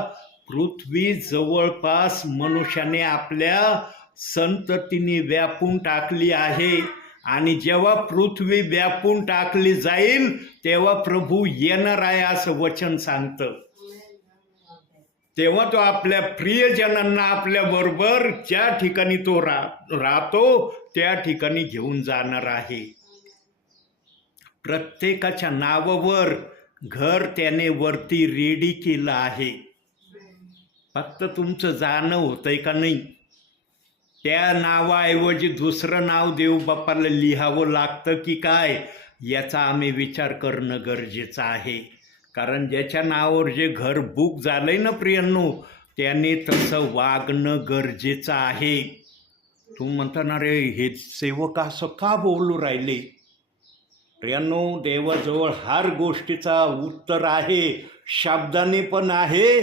पृथ्वी जवळपास मनुष्याने आपल्या संततीने व्यापून टाकली आहे. आणि जेव्हा पृथ्वी व्यापून टाकली जाईल तेव्हा प्रभू येणार आहे असं वचन सांगतं. तेव्हा तो आपल्या प्रियजनांना आपल्या बरोबर ज्या ठिकाणी तो राहतो त्या ठिकाणी घेऊन जाणार आहे. प्रत्येकाच्या नावावर घर त्याने वरती रेडी केलं आहे. फक्त तुमचं जाणं होतंय का नाही. त्या नावाऐवजी दुसरं नाव देव बाप्पाला लिहावं लागतं की काय, याचा आम्ही विचार करणं गरजेचं आहे. कारण ज्याच्या नावावर जे घर बुक झालंय ना प्रियांनो, त्याने तसं वागणं गरजेचं आहे. तू म्हणता ना रे हे सेवक असं का बोलू राहिले. प्रियांनो, देवाजवळ हर गोष्टीचा उत्तर आहे. शब्दाने पण आहे,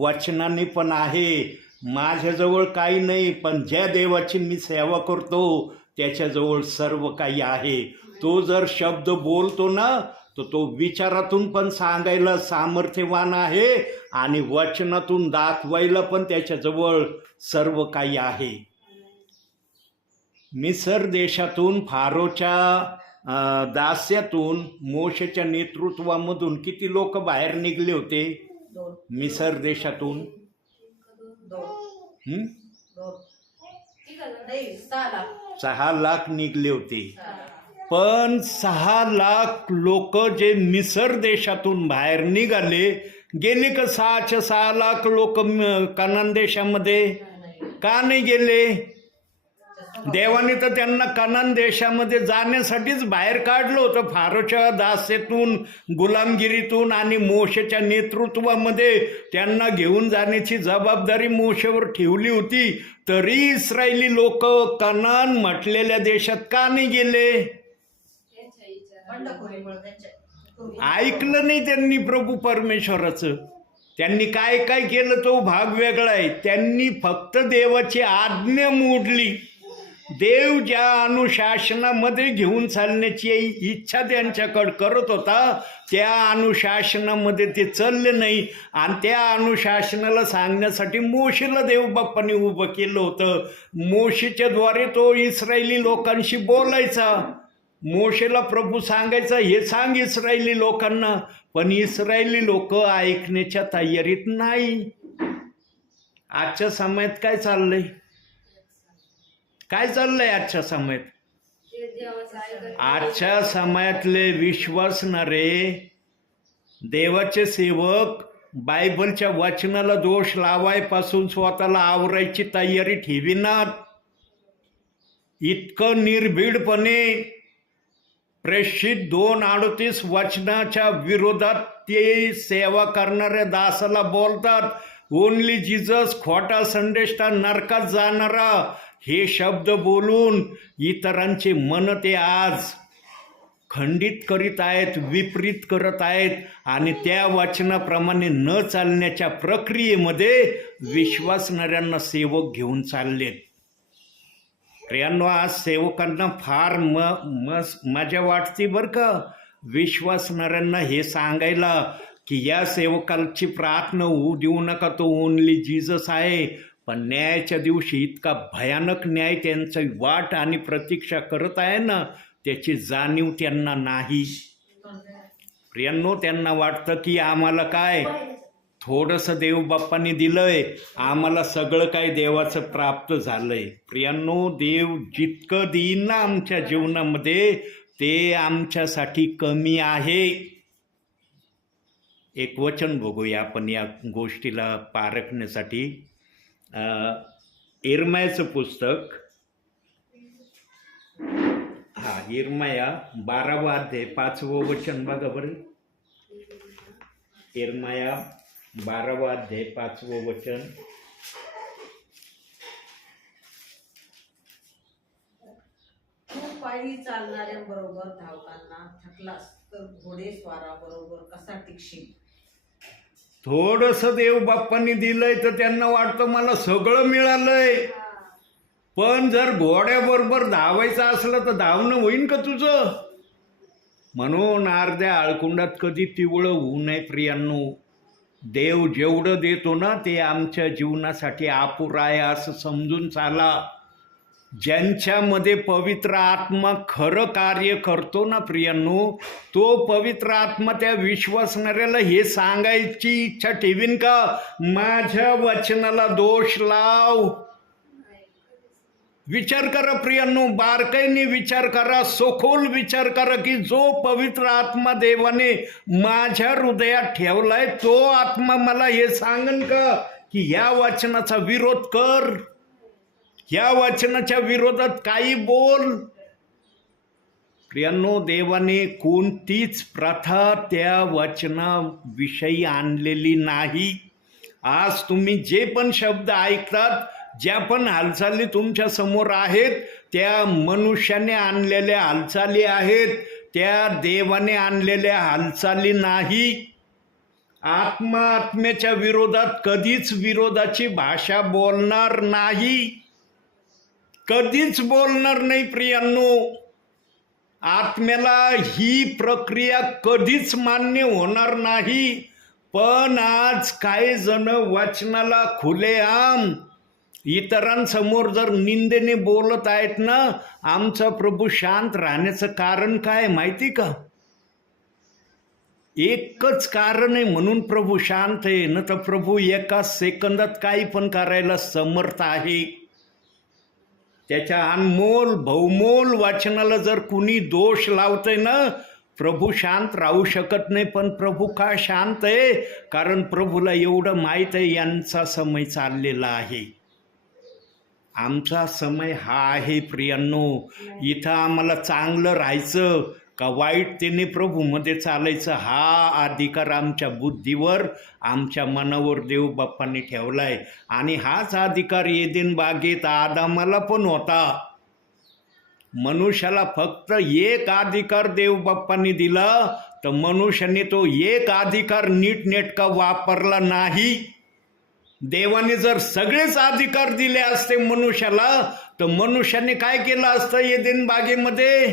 वचनाने पण आहे. माझ्याजवळ काही नाही, पण ज्या देवाची मी सेवा करतो त्याच्याजवळ सर्व काही आहे. तो जर शब्द बोलतो ना तर तो विचारातून पण सांगायला सामर्थ्यवान आहे आणि वचनातून दाखवायला पण त्याच्याजवळ सर्व काही आहे. मिसर देशातून फारोच्या दास्यातून मोशेच्या नेतृत्वामधून किती लोक बाहेर निघले होते? मिसर देशातून 6 लाख निघले होते. पण 6 लाख लोक जे मिसर देशातून बाहेर निघाले, गेले का 6 लाख लोक कनान देशामध्ये? का नाही गेले? देवाने तर त्यांना कनान देशामध्ये जाण्यासाठीच बाहेर काढलं होतं. फारोच्या दास्यातून, गुलामगिरीतून आणि मोशेच्या नेतृत्वामध्ये त्यांना घेऊन जाण्याची जबाबदारी मोशेवर ठेवली होती. तरी इस्रायली लोक कनान म्हटलेल्या देशात का नाही गेले? ऐकलं नाही त्यांनी प्रभू परमेश्वराचं. त्यांनी काय काय केलं तो भाग वेगळा आहे. त्यांनी फक्त देवाची आज्ञा मोडली. देव ज्या अनुशासनामध्ये घेऊन चालण्याची इच्छा त्यांच्याकडे करत होता त्या अनुशासनामध्ये ते चालले नाही. आणि त्या अनुशासनाला सांगण्यासाठी मोशेला देव बाप्पाने उभं केलं होतं. मोशेच्या द्वारे तो इस्रायली लोकांशी बोलायचा. मोशेला प्रभू सांगायचा हे सांग इस्रायली लोकांना, पण इस्रायली लोक ऐकण्याच्या तयारीत नाही. आजच्या समयात काय चाललंय? काय चाललंय आजच्या समयात? आजच्या समयातले विश्वासणारे देवाचे सेवक बायबलच्या वचनाला दोष लावायपासून स्वतःला आवरायची तयारी ठेवीनात. इतकं निर्भीडपणे प्रेषित 2:38 वचनाच्या विरोधात ते सेवा करणाऱ्या दासाला बोलतात, ओनली जीजस, खोटा संदेष्टा, नरकात जाणारा, हे शब्द बोलून इतरांचे मन ते आज खंडित करीत आहेत, विपरीत करत आहेत आणि त्या वचनाप्रमाणे न चालण्याच्या प्रक्रियेमध्ये विश्वासणाऱ्यांना सेवक घेऊन चाललेत. प्रियांनो, आज सेवकांना फार मजा वाटते बरं का, विश्वासणाऱ्यांना हे सांगायला की या सेवकाची प्रार्थना होऊ देऊ नका, तो ओनली जीजस आहे. पण न्यायाच्या दिवशी इतका भयानक न्याय त्यांची वाट आणि प्रतीक्षा करत आहे ना, त्याची जाणीव त्यांना नाही. प्रियांनो, त्यांना वाटतं की आम्हाला काय थोडंसं देवबाप्पांनी दिलंय, आम्हाला सगळं काय देवाचं प्राप्त झालंय. प्रियांनो, देव जितकं देईन ना आमच्या जीवनामध्ये ते आमच्यासाठी कमी आहे. एक वचन बघूया आपण या गोष्टीला पारखण्यासाठी. इर्मयाचं पुस्तक, इर्मया 12वा अध्याय 5वं वचन बघा बरं. इर्मया 12वा अध्याय 5वं वचन. तू पायी चालणाऱ्यांबरोबर धावताना थकलास तर घोडेस्वाराबरोबर कसा टिकशील. थोडंसं देव बाप्पांनी दिलंय तर त्यांना वाटतं मला सगळं मिळालंय, पण जर घोड्याबरोबर धावायचं असलं तर धावणं होईन का तुझं. म्हणून अर्ध्या आळकुंडात कधी पिवळं होऊ नये. प्रियांनो, देव जेवढं देतो ना ते आमच्या जीवनासाठी अपुरं आहे असं समजून चाला. ज्यांच्यामध्ये पवित्र आत्मा खरं कार्य करतो ना प्रियांनो, तो पवित्र आत्मा त्या विश्वासणाऱ्याला हे सांगायची इच्छा ठेवीन का, माझ्या वचनाला दोष लाव. विचार करा प्रियांनो, बारकाईने विचार करा, सखोल विचार करा की जो पवित्र आत्मा देवाने माझ्या हृदयात ठेवलाय तो आत्मा मला हे सांगन का की या वचनाचा विरोध कर, या वचनाच्या विरोधात काही बोल. प्रियांनो, देवाने कोणतीच प्रथा त्या वचनाविषयी आणलेली नाही. आज तुम्ही जे पण शब्द ऐकतात, ज्या पण हालचाली तुमच्या समोर आहेत, त्या मनुष्याने आणलेल्या हालचाली आहेत, त्या देवाने आणलेल्या हालचाली नाही. आत्मा आत्म्याच्या विरोधात कधीच विरोधाची भाषा बोलणार नाही, कधीच बोलणार नाही. प्रियांनो, आत्म्याला ही प्रक्रिया कधीच मान्य होणार नाही. पण आज काही जण वचनाला खुलेआम इतरांसमोर जर निंदेने बोलत आहेत ना, आमचा प्रभू शांत राहण्याचं कारण काय माहिती का. एकच कारण आहे म्हणून प्रभू शांत आहे, न तर प्रभू एका सेकंदात काही पण करायला समर्थ आहे. त्याच्या अनमोल बहुमोल वचनाला जर कुणी दोष लावतंय ना, प्रभू शांत राहू शकत नाही. पण प्रभू का शांत आहे, कारण प्रभूला एवढं माहीत आहे यांचा समय चाललेला आहे, आमचा समय हा आहे. प्रियांनो, इथं आम्हाला चांगलं राहायचं का वाईटतेने प्रभूमध्ये चालायचं, हा अधिकार आमच्या बुद्धीवर, आमच्या मनावर देव बाप्पांनी ठेवलाय. आणि हाच अधिकार एदेन बागेत आदामाला पण होता. मनुष्याला फक्त एक अधिकार देव बाप्पांनी दिला, तर मनुष्याने तो एक अधिकार नीटनेटका वापरला नाही. देवाने जर सगळेच अधिकार दिले असते मनुष्याला, तर मनुष्याने काय केलं असतं एदेन बागेमध्ये,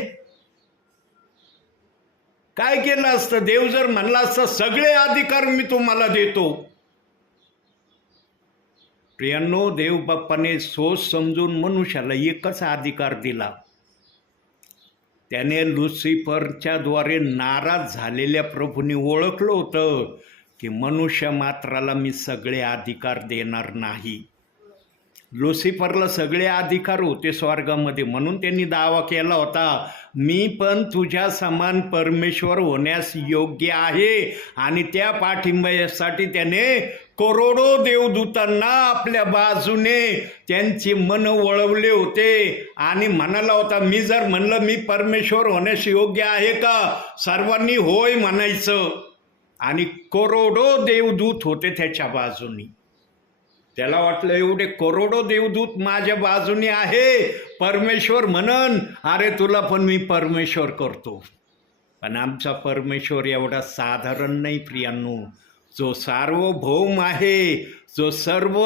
काय केलं असतं. देव जर म्हणला असतं सगळे अधिकार मी तुम्हाला देतो. प्रियांनो, देव बाप्पाने सोच समजून मनुष्याला एकच अधिकार दिला. त्याने लुसिफरच्या द्वारे नाराज झालेल्या प्रभूने ओळखलं होतं की मनुष्य मात्राला मी सगळे अधिकार देणार नाही. लुसिफरला सगळे अधिकार होते स्वर्गामध्ये, म्हणून त्यांनी दावा केला होता, मी पण तुझ्या समान परमेश्वर होण्यास योग्य आहे. आणि त्या पाठिंब्यासाठी त्याने करोडो देवदूतांना आपल्या बाजूने त्यांची मन वळवले होते. आणि म्हणाला होता, मी जर म्हणलं मी परमेश्वर होण्यास योग्य आहे का, सर्वांनी होय म्हणायचं. आणि करोडो देवदूत होते त्याच्या बाजूनी. त्याला वाटलं एवढे करोडो देवदूत माझ्या बाजूने आहे, परमेश्वर म्हणन, अरे तुला पण मी परमेश्वर करतो. पण आमचा परमेश्वर एवढा साधारण नाही प्रियांनो. जो सार्वभौम आहे, जो सर्व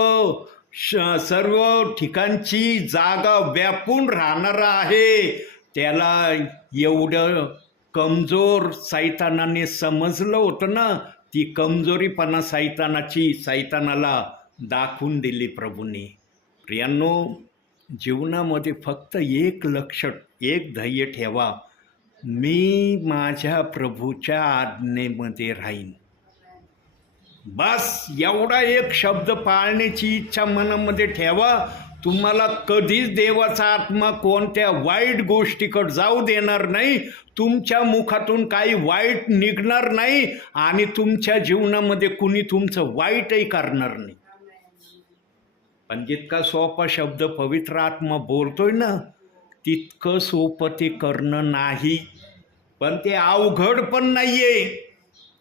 ठिकाणची जागा व्यापून राहणारा आहे, त्याला एवढं कमजोर सैतानाने समजलं होतं ना. ती कमजोरीपणा सैतानाला दाखवून दिली प्रभूने. प्रियांनो, जीवनामध्ये फक्त एक ध्येय ठेवा, मी माझ्या प्रभूच्या आज्ञेमध्ये राहीन. बस एवढा एक शब्द पाळण्याची इच्छा मनामध्ये ठेवा. तुम्हाला कधीच देवाचा आत्मा कोणत्या वाईट गोष्टीकडे जाऊ देणार नाही. तुमच्या मुखातून काही वाईट निघणार नाही आणि तुमच्या जीवनामध्ये कुणी तुमचं वाईटही करणार नाही. पण जितका सोपा शब्द पवित्र आत्मा बोलतोय ना, तितकं सोपं ते करणं नाही. पण ते अवघड पण नाहीये.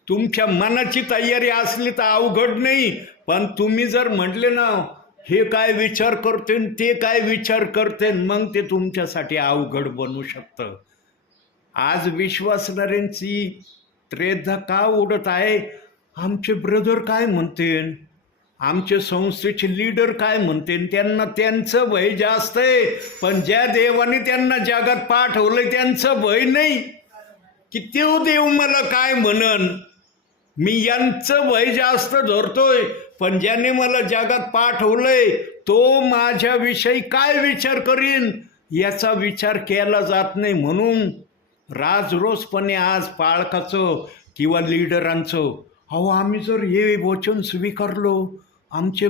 तुमच्या मनाची तयारी असली तर अवघड नाही. पण तुम्ही जर म्हटले ना, हे काय विचार करते ते काय विचार करते, मग ते तुमच्यासाठी अवघड बनू शकतं. आज विश्वासणाऱ्यांची त्रेधा का उडत आहे, आमचे ब्रदर काय म्हणते, आमचे संस्थेचे लीडर काय म्हणते, त्यांना त्यांचं भय जास्त आहे. पण ज्या देवाने त्यांना जगात पाठवलंय त्यांचं भय नाही की तो देव मला काय म्हणन. मी यांचं भय जास्त धरतोय, पण ज्याने मला जगात पाठवलंय तो माझ्याविषयी काय विचार करीन याचा विचार केला जात नाही. म्हणून राजरोसपणे आज पाळकाचं किंवा लीडरांचं, अहो आम्ही जर हे वचन स्वीकारलो, आमचे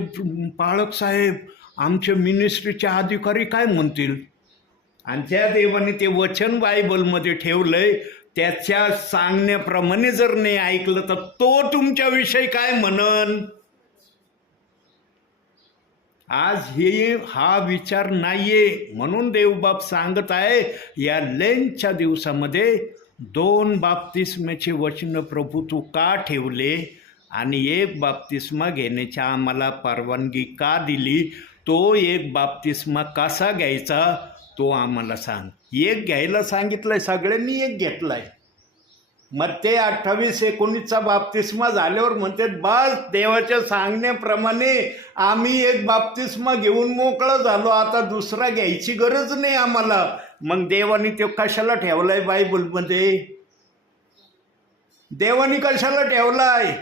पाळक साहेब, आमचे मिनिस्ट्रीचे अधिकारी काय म्हणतील. आणि ज्या देवाने ते वचन बायबलमध्ये ठेवलंय त्याच्या सांगण्याप्रमाणे जर नाही ऐकलं तर तो तुमच्याविषयी काय म्हणन. आज हा विचार नाहीये. म्हणून देवबाप सांगत आहे, या लेनच्या दिवसामध्ये 2 बाप्तिस्म्याचे वचन प्रभू तू का ठेवले आणि 1 बाप्तिस्मा घेण्याची आम्हाला परवानगी का दिली, तो 1 बाप्तिस्मा कसा घ्यायचा तो आम्हाला सांग. 1 घ्यायला सांगितलंय, सगळ्यांनी 1 घेतलाय. मग ते 28-19चा बाप्तिस्मा झाल्यावर म्हणतात, बस देवाच्या सांगण्याप्रमाणे आम्ही 1 बाप्तिस्मा घेऊन मोकळं झालो, आता दुसरा घ्यायची गरज नाही आम्हाला. मग देवानी तो कशाला ठेवलाय बायबलमध्ये, देवानी कशाला ठेवलाय.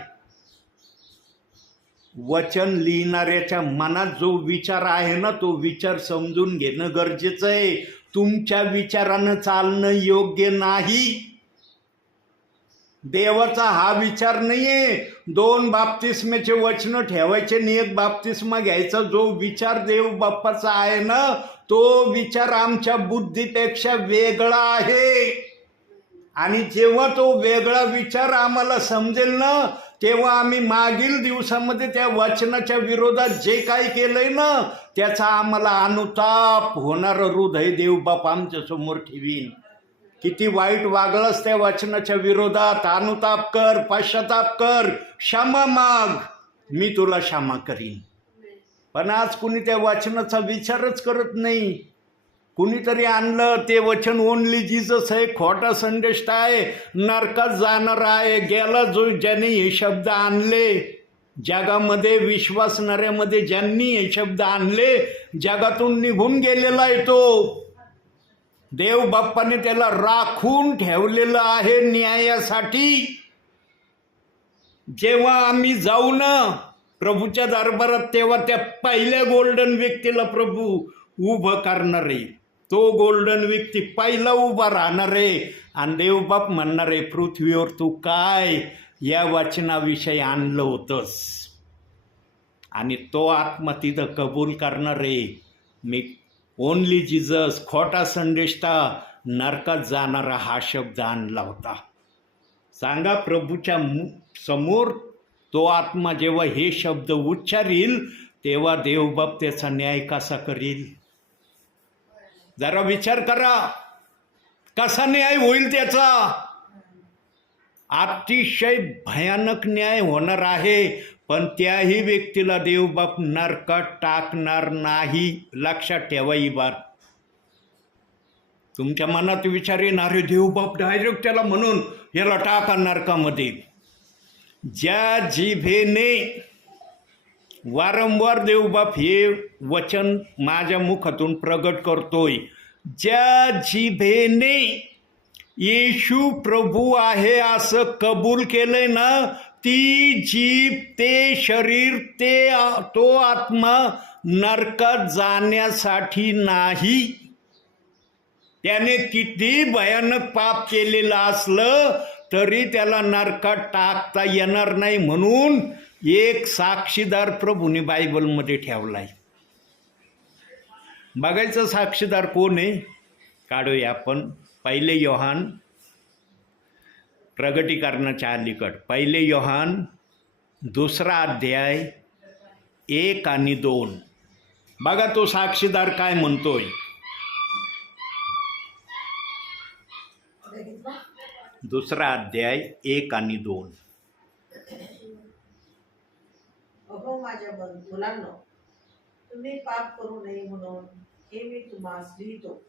वचन लिहिणाऱ्याच्या मनात जो विचार आहे ना, तो विचार समजून घेणं गरजेचं आहे. तुमच्या विचारानं चालणं योग्य नाही. देवाचा हा विचार नाहीये 2 बाप्तिस्म्याचे वचन ठेवायचे आणि 1 बाप्तिस्मा घ्यायचा. जो विचार देव बाप्पाचा आहे ना, तो विचार आमच्या बुद्धीपेक्षा वेगळा आहे. आणि जेव्हा तो वेगळा विचार आम्हाला समजेल ना, तेव्हा आम्ही मागील दिवसामध्ये त्या वचनाच्या विरोधात जे काही केलंय ना, त्याचा आम्हाला अनुताप होणारं हृदय देवबाप आमच्या समोर ठेवीन. किती वाईट वागलास त्या वचनाच्या विरोधात, अनुताप कर, पश्चाताप कर, क्षमा माग, मी तुला क्षमा करीन. पण आज कुणी त्या वचनाचा विचारच करत नाही. कुणीतरी आणलं ते वचन ओनली जीसस आहे, खोटा संदेश आहे, नरकात जाणार आहे. गेला जो ज्याने हे शब्द आणले जगामध्ये, विश्वासणाऱ्यामध्ये ज्यांनी हे शब्द आणले, जगातून निघून गेलेला आहे तो. देव बाप्पाने त्याला राखून ठेवलेलं आहे न्यायासाठी. जेव्हा आम्ही जाऊ ना प्रभूच्या दरबारात, तेव्हा त्या पहिल्या गोल्डन व्यक्तीला प्रभू उभं करणार आहे. तो गोल्डन व्यक्ती पहिला उभा राहणार आहे आणि देवबाप म्हणणार आहे, पृथ्वीवर तू काय या वचनाविषयी आणलं होतंस. आणि तो आत्मा तिथं कबूल करणार आहे, मी ओनली जीजस खोटा संदेष्टा नरकात जाणारा हा शब्द आणला होता. सांगा प्रभूच्या समोर तो आत्मा जेव्हा हे शब्द उच्चारील तेव्हा देवबाप त्याचा न्याय कसा करील? जरा विचार करा, कसा न्याय होईल त्याचा? अतिशय भयानक न्याय होणार आहे. पण त्याही व्यक्तीला देवबाप नरकात टाकणार नाही. लक्षात ठेवा ही बात. तुमच्या मनात विचार येणार आहे देवबाप डायरेक्ट त्याला म्हणून याला टाका नरकामध्ये. ज्या जिभेने वारंवार देवबाप हे वचन माझ्या मुखातून प्रगट करतोय, ज्या जिभेने येशू प्रभू आहे असं कबूल केलंय ना, ती जीभ, ते शरीर, तो आत्मा नरकात जाण्यासाठी नाही. त्याने किती भयानक पाप केलेलं असलं तरी त्याला नरकात टाकता येणार नाही. म्हणून एक साक्षीदार प्रभूने बायबलमध्ये ठेवलाय. बघायचं साक्षीदार कोण आहे? काढूया आपण. पहिले योहान, प्रगटीकरणाच्या अलीकड 1 योहान 2 अध्याय 1 आणि 2. बघा तो साक्षीदार काय म्हणतोय. 2 अध्याय 1 आणि 2. अहो माझ्या मुलांनो, तुम्ही पाप करू नये म्हणून हे मी तुम्हास लिहितो.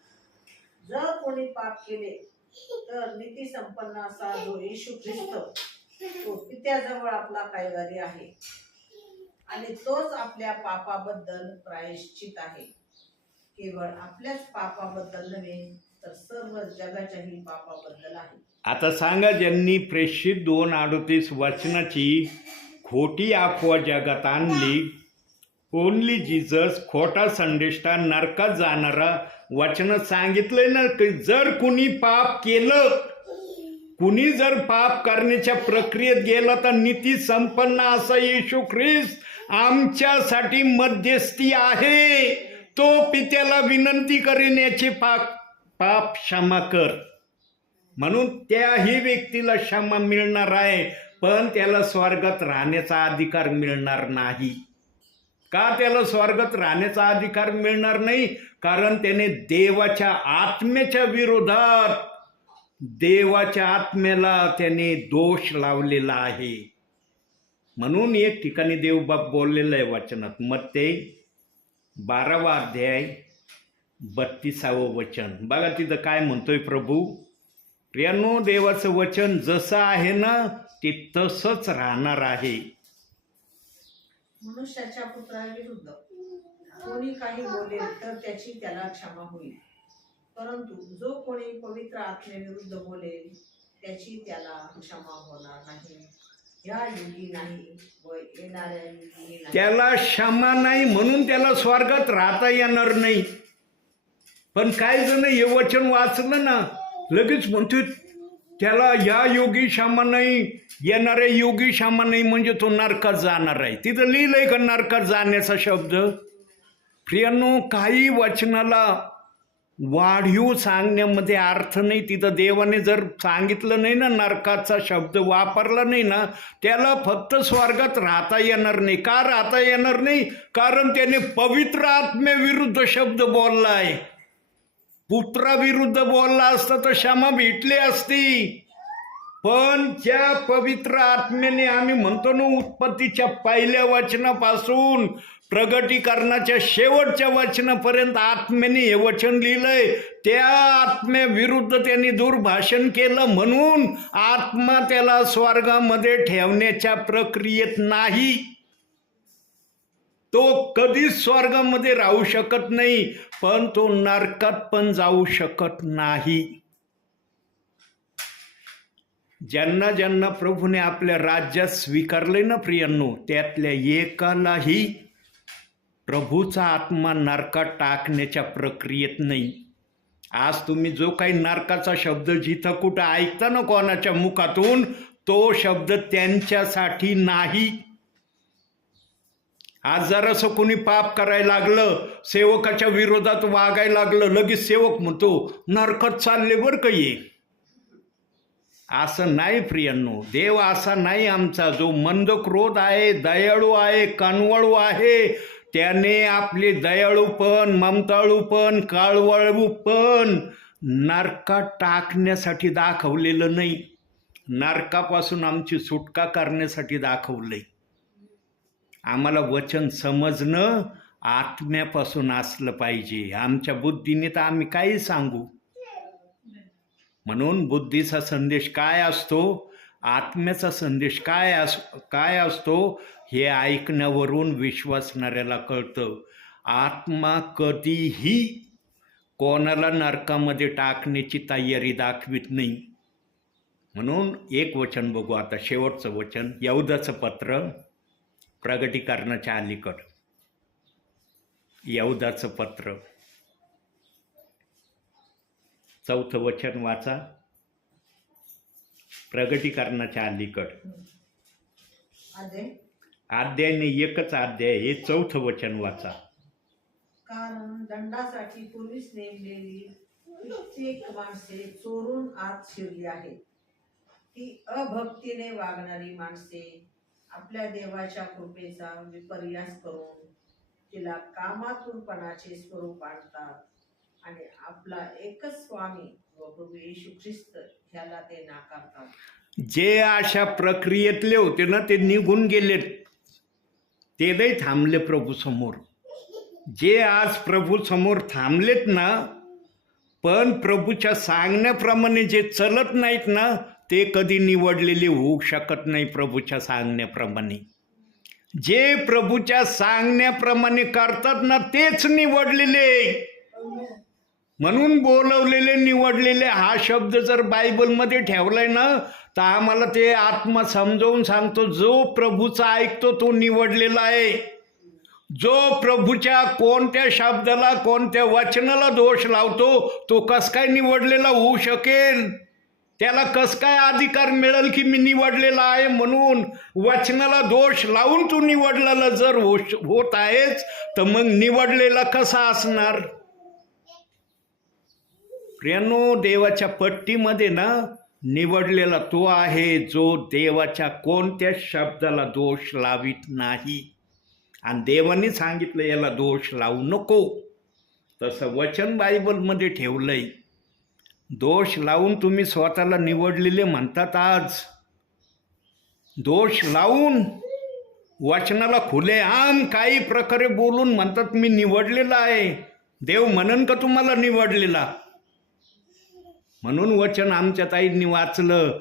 जर कोणी पाप केले तर नीती संपन्न असा जो येशू ख्रिस्त तो पित्याजवळ आपला कायवारी आहे आणि तोच आपल्या पापाबद्दल प्रायश्चित आहे. केवळ आपल्याच पापाबद्दल नव्हे तर सर्व जगाच्याही पापाबद्दल आहे. आता सांगा, ज्यांनी प्रेषित 2:38 वचनाची खोटी अफवा जगात आणली, ओनली जीजस खोटा संदेष्टा नरकात जाणारा, वचनात सांगितलंय ना की जर कुणी पाप केलं, कुणी जर पाप करण्याच्या प्रक्रियेत गेला तर नीती संपन्न असा येशू ख्रिस्त आमच्यासाठी मध्यस्थी आहे. तो पित्याला विनंती करेन याचे पाप क्षमा कर. म्हणून त्याही व्यक्तीला क्षमा मिळणार आहे, पण त्याला स्वर्गात राहण्याचा अधिकार मिळणार नाही. का त्याला स्वर्गात राहण्याचा अधिकार मिळणार नाही? कारण त्याने देवाच्या आत्म्याच्या विरोधात, देवाच्या आत्म्याला त्याने दोष लावलेला आहे. म्हणून एक ठिकाणी देवबाप बोललेलं आहे वचनात, मत्ते 12 अध्याय 32 वचन. बघा तिथं काय म्हणतोय प्रभू. प्रियांनो, देवाचं वचन जसं आहे ना ते तसंच राहणार आहे. मनुष्याच्या पुत्राविरुद्ध कोणी काही बोलेल तर त्याची त्याला क्षमा होईल, परंतु जो कोणी पवित्र आत्म्याविरुद्ध बोलेल त्याची त्याला क्षमा होणार नाही. या युगी नाही व येणाऱ्या युगी नाही. त्याला क्षमा नाही म्हणून त्याला स्वर्गात राहता येणार नाही. पण काही जण हे वचन वाचलं ना लगेच म्हणतो त्याला या योगी क्षमा नाही, येणाऱ्या योगी क्षमा नाही, म्हणजे तो नरकात जाणार आहे. तिथं लिहिलंय का नरकात जाण्याचा शब्द? प्रियांनो, काही वचनाला वाढीव सांगण्यामध्ये अर्थ नाही. तिथं देवाने जर सांगितलं नाही ना, नरकाचा शब्द वापरला नाही ना, त्याला फक्त स्वर्गात राहता येणार नाही. का राहता येणार नाही? कारण त्याने पवित्र आत्म्याविरुद्ध शब्द बोललाय. पुत्राविरुद्ध बोलला असता तर क्षमा भेटली असती. पण ज्या पवित्र आत्म्याने, आम्ही म्हणतो ना उत्पत्तीच्या पहिल्या वचनापासून प्रगटीकरणाच्या शेवटच्या वचनापर्यंत आत्म्याने हे वचन लिहिलंय, त्या आत्म्याविरुद्ध त्यांनी दुर्भाषण केलं. म्हणून आत्मा त्याला स्वर्गामध्ये ठेवण्याच्या प्रक्रियेत नाही. तो कधीच स्वर्गामध्ये राहू शकत नाही, पण तो नरकात पण जाऊ शकत नाही. ज्यांना ज्यांना प्रभूने आपल्या राज्यात स्वीकारले ना प्रियांनो, त्यातल्या एकालाही प्रभूचा आत्मा नरकात टाकण्याच्या प्रक्रियेत नाही. आज तुम्ही जो काही नरकाचा शब्द जिथं कुठं ऐकता ना कोणाच्या मुखातून, तो शब्द त्यांच्यासाठी नाही. आज जरासं कोणी पाप करायला लागलं, सेवकाच्या विरोधात वागायला लागलं, लगेच सेवक म्हणतो नरकात चालले बरं का ये. असं नाही प्रियांनो, देव असा नाही आमचा. जो मंद क्रोध आहे, दयाळू आहे, कनवळू आहे, त्याने आपले दयाळूपण, ममताळूपण, काळवळूपण नरकात टाकण्यासाठी दाखवलेलं नाही, नरकापासून आमची सुटका करण्यासाठी दाखवलंय. आम्हाला वचन समजणं आत्म्यापासून असलं पाहिजे. आमच्या बुद्धीने तर आम्ही काही सांगू. म्हणून बुद्धीचा संदेश काय असतो, आत्म्याचा संदेश काय असतो हे ऐकण्यावरून विश्वासणाऱ्याला कळतं. आत्मा कधीही कोणाला नरकामध्ये टाकण्याची तयारी दाखवित नाही. म्हणून एक वचन बघू आता, शेवटचं वचन, यहुदाचं पत्र प्रगटीकरणाच्या अलीकडं. यहुदाचं पत्र 4थं वचन वाचा. प्रगटीकरणाच्या अलीकडं अध्यायाने एकच अध्याय, हे 4थं वचन वाचा. कारण दंडासाठी पूर्वीच नेमलेली कित्येक माणसे चोरून आत शिरली आहेत. ती अभक्तीने वागणारी माणसे आपल्या देवाच्या कृपेचा विपर्यास करून तिला कामातूनपणाचे स्वरूप आणतात आणि आपला एकच स्वामी व प्रभू येशू ख्रिस्त ह्याला ते नाकारतात. जे अशा प्रक्रियेतले होते ना ते निघून गेलेत, ते नाही थांबले प्रभू समोर. जे आज प्रभू समोर थांबलेत ना, पण प्रभूच्या सांगण्याप्रमाणे जे चलत नाहीत ना, ते कधी निवडलेले होऊ शकत नाही. प्रभूच्या सांगण्याप्रमाणे जे प्रभूच्या सांगण्याप्रमाणे करतात ना, तेच निवडलेले. म्हणून बोलवलेले, निवडलेले हा शब्द जर बायबलमध्ये ठेवलाय ना, तर आम्हाला ते आत्मा समजावून सांगतो, जो प्रभूचा ऐकतो तो निवडलेला आहे. जो प्रभूच्या कोणत्या शब्दाला, कोणत्या वचनाला दोष लावतो, तो कस काय निवडलेला होऊ शकेल? त्याला कस काय अधिकार मिळेल की मी निवडलेला आहे म्हणून? वचनाला दोष लावून तू निवडलेला जर होत आहेस, तर मग निवडलेला कसा असणार? प्रियांनो, देवाच्या पट्टीमध्ये ना निवडलेला तो आहे जो देवाच्या कोणत्या शब्दाला दोष लावित नाही. आणि देवाने सांगितलं याला दोष लावू नको, तसं वचन बायबलमध्ये ठेवलंय. दोष लावून तुम्ही स्वतःला निवडलेले म्हणतात. आज दोष लावून वचनाला खुलेआम काही प्रकारे बोलून म्हणतात मी निवडलेला आहे. देव म्हणन का तुम्हाला निवडलेला? म्हणून वचन आमच्या ताईंनी वाचलं,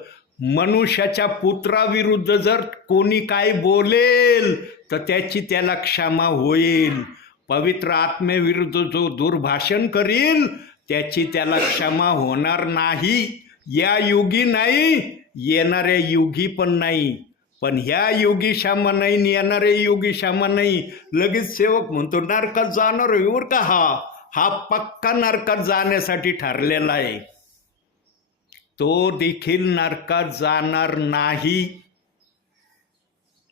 मनुष्याच्या पुत्राविरुद्ध जर कोणी काय बोलेल तर त्याची त्याला क्षमा होईल. पवित्र आत्मेविरुद्ध जो दुर्भाषण करील त्याची त्याला क्षमा होणार नाही. या युगी नाही, येणाऱ्या युगी पण नाही. पण ह्या युगी क्षमा नाही, येणाऱ्या युगी क्षमा नाही. लगेच सेवक म्हणतो नरकात जाणार आहे बरं का, हा पक्का नरकात जाण्यासाठी ठरलेला आहे. तो देखील नरकात जाणार नाही.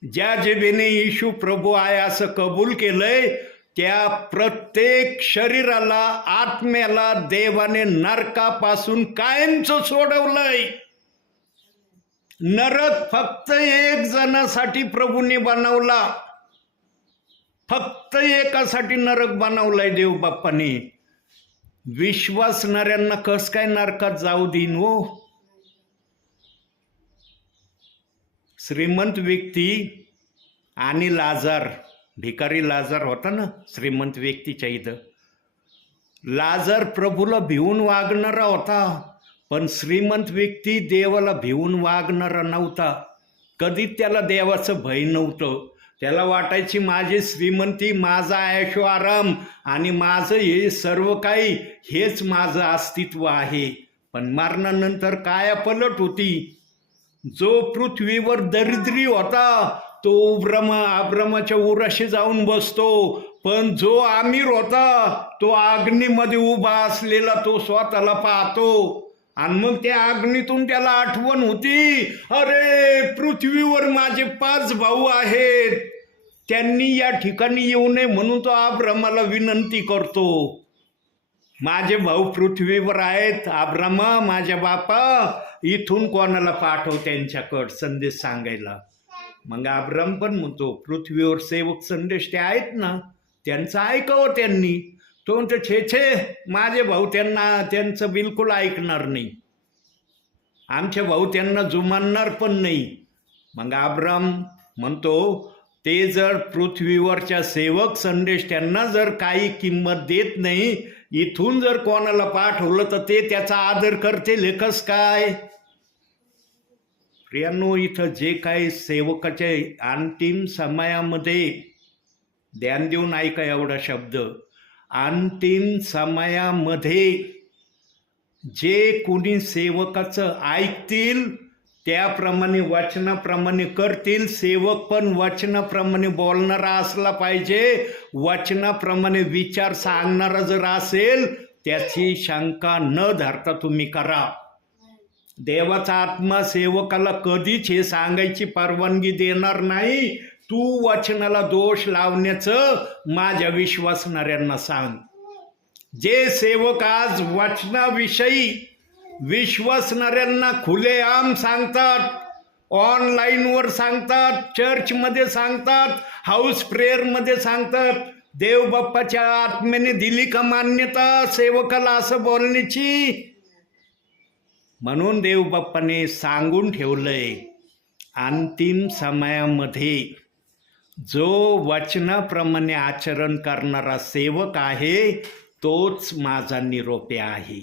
ज्या जिभेने येशू प्रभू आहे असं कबूल केलंय, त्या प्रत्येक शरीराला, आत्म्याला देवाने नरकापासून कायमचं सोडवलंय. नरक फक्त एक जणासाठी प्रभूने बनवला, फक्त एकासाठी नरक बनवलाय देव बाप्पाने. विश्वासणाऱ्यांना कस काय नरकात जाऊ देईन हो? श्रीमंत व्यक्ती आणि लाजार, भिकारी लाजार होता ना श्रीमंत व्यक्तीच्या इथं. लाजार प्रभूला भिवून वागणारा होता, पण श्रीमंत व्यक्ती देवाला भिवून वागणारा नव्हता. कधीच त्याला देवाचं भय नव्हतं. त्याला वाटायची माझी श्रीमंती, माझा ऐशो आराम आणि माझं हे सर्व काही, हेच माझं अस्तित्व आहे. पण मरणानंतर काय पलट होती. जो पृथ्वीवर दरिद्री होता तो अब्रामाच्या उराशी जाऊन बसतो, पण जो आमिर होता तो अग्नीमध्ये उभा असलेला तो स्वतःला पाहतो. आणि मग त्या अग्नीतून त्याला आठवण होती, अरे पृथ्वीवर माझे 5 भाऊ आहेत, त्यांनी या ठिकाणी येऊ नये म्हणून तो अब्रामाला विनंती करतो. माझे भाऊ पृथ्वीवर आहेत, अब्रामा माझ्या बापा इथून कोणाला पाठव त्यांच्याकडं संदेश सांगायला. मग अब्राम पण म्हणतो पृथ्वीवर सेवक संदेश ते आहेत ना, त्यांचं ऐकावं त्यांनी. तो म्हणतो छे माझे भाऊ त्यांचं बिलकुल ऐकणार नाही, आमचे भाऊ त्यांना जुमानणार पण नाही. मग अब्राम म्हणतो ते जर पृथ्वीवरच्या सेवक संदेश त्यांना जर काही किंमत देत नाही, इथून जर कोणाला पाठवलं तर ते त्याचा आदर करतील कस काय. प्रियांनो, इथं जे काही सेवकाचे अंतिम समयामध्ये, ध्यान देऊन ऐका एवढा शब्द, अंतिम समयामध्ये जे कोणी सेवकाचं ऐकतील त्याप्रमाणे वचनाप्रमाणे करतील. सेवक पण वचनाप्रमाणे बोलणारा असला पाहिजे, वचनाप्रमाणे विचार सांगणारा जर असेल त्याची शंका न धरता तुम्ही करा. देवाचा आत्मा सेवकाला कधीच हे सांगायची परवानगी देणार नाही, तू वचनाला दोष लावण्याचं माझ्या विश्वासणाऱ्यांना सांग. जे सेवक आज वचनाविषयी विश्वासणाऱ्यांना खुलेआम सांगतात, ऑनलाईनवर सांगतात, चर्चमध्ये सांगतात, हाऊस प्रेयरमध्ये सांगतात, देव बाप्पाच्या आत्म्याने दिली का मान्यता सेवकाला असं बोलण्याची? म्हणून देव बाप्पाने सांगून ठेवलंय, अंतिम समयामध्ये जो वचनाप्रमाणे आचरण करणारा सेवक आहे तोच माझा निरोपे आहे.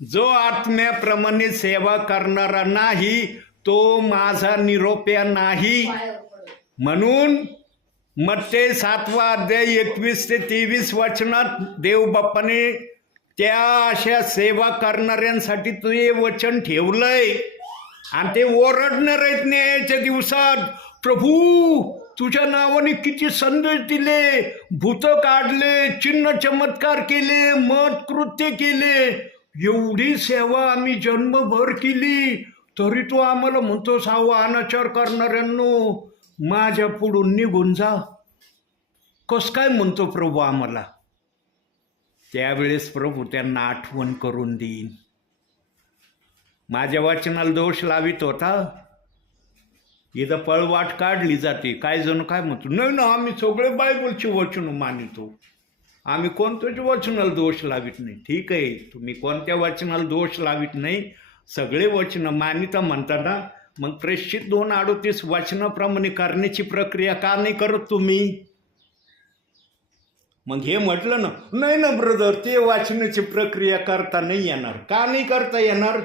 जो आत्म्याप्रमाणे सेवा करणारा नाही तो माझा निरोप्या नाही. म्हणून मत्ते 7 अध्याय 21 ते 23 वचनात देव बाप्पाने त्या अशा सेवा करणाऱ्यांसाठी ते वचन ठेवलंय. आणि ते ओरडणार आहेत न्यायाच्या दिवसात, प्रभू तुझ्या नावाने किती संदेश दिले, भूत काढले, चिन्ह चमत्कार केले, मत कृत्य केले, एवढी सेवा आम्ही जन्मभर केली, तरी तू आम्हाला म्हणतो सावा अनाचार करणाऱ्यांनो माझ्या पुढून निघून जा. कस काय म्हणतो प्रभू आम्हाला? त्यावेळेस प्रभू त्यांना आठवण करून देईन. माझ्या वचनाला दोष लावित होता, इथं पळवाट काढली जाते. काय जण काय म्हणतो, नाही ना आम्ही सगळे बायबलची वचन मानितो, आम्ही कोणत्याच वचनाला दोष लावित नाही. ठीक आहे, तुम्ही कोणत्या वचनाला दोष लावित नाही, सगळे वचन मानिता म्हणताना मग प्रेषित 2:38 वचनाप्रमाणे करण्याची प्रक्रिया का नाही करत तुम्ही? मग हे म्हटलं ना, नाही ना ब्रदर ते वाचनाची प्रक्रिया करता नाही येणार. का नाही करता येणार?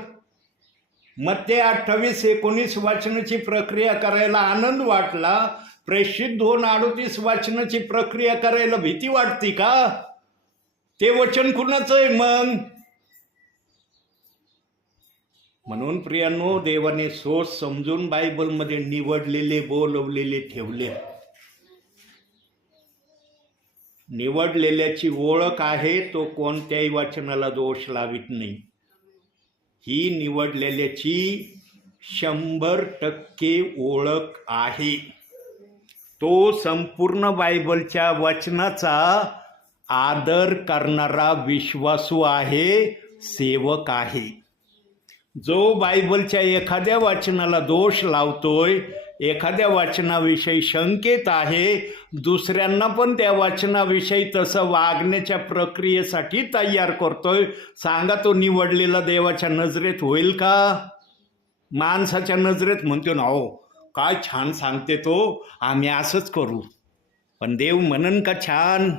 मत्ते 28-19 वाचनाची प्रक्रिया करायला आनंद वाटला, प्रेषित 2:38 वाचनाची प्रक्रिया करायला भीती वाटते का? ते वचन कुणाचं आहे मग? म्हणून प्रियांनो, देवाने सोच समजून बायबलमध्ये निवडलेले, बोलवलेले ठेवले. निवडलेल्याची ओळख आहे, तो कोणत्याही वचनाला दोष लावित नाही. ही निवडलेल्याची 100% ओळख आहे. तो संपूर्ण बायबलच्या वचनाचा आदर करणारा विश्वासू आहे, सेवक आहे. जो बायबलच्या एखाद्या वचनाला दोष लावतोय, एखाद्या वचनाविषयी शंकेत आहे, दुसऱ्यांना पण त्या वचनाविषयी तसं वागण्याच्या प्रक्रियेसाठी तयार करतोय, सांगा तो निवडलेला देवाच्या नजरेत होईल का? माणसाच्या नजरेत म्हणतो ना, हो काय छान सांगते तो, आम्ही असंच करू. पण देव म्हणन का छान?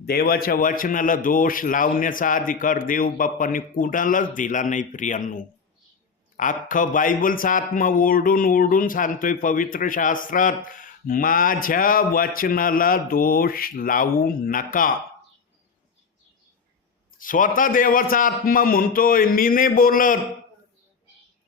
देवाच्या वचनाला दोष लावण्याचा अधिकार देव बाप्पाने कुणालाच दिला नाही. प्रियांनो, अख्खं बायबलचा आत्मा ओरडून ओरडून सांगतोय पवित्र शास्त्रात, माझ्या वचनाला दोष लावू नका. स्वतः देवाचा आत्मा म्हणतोय, मी नाही बोलत.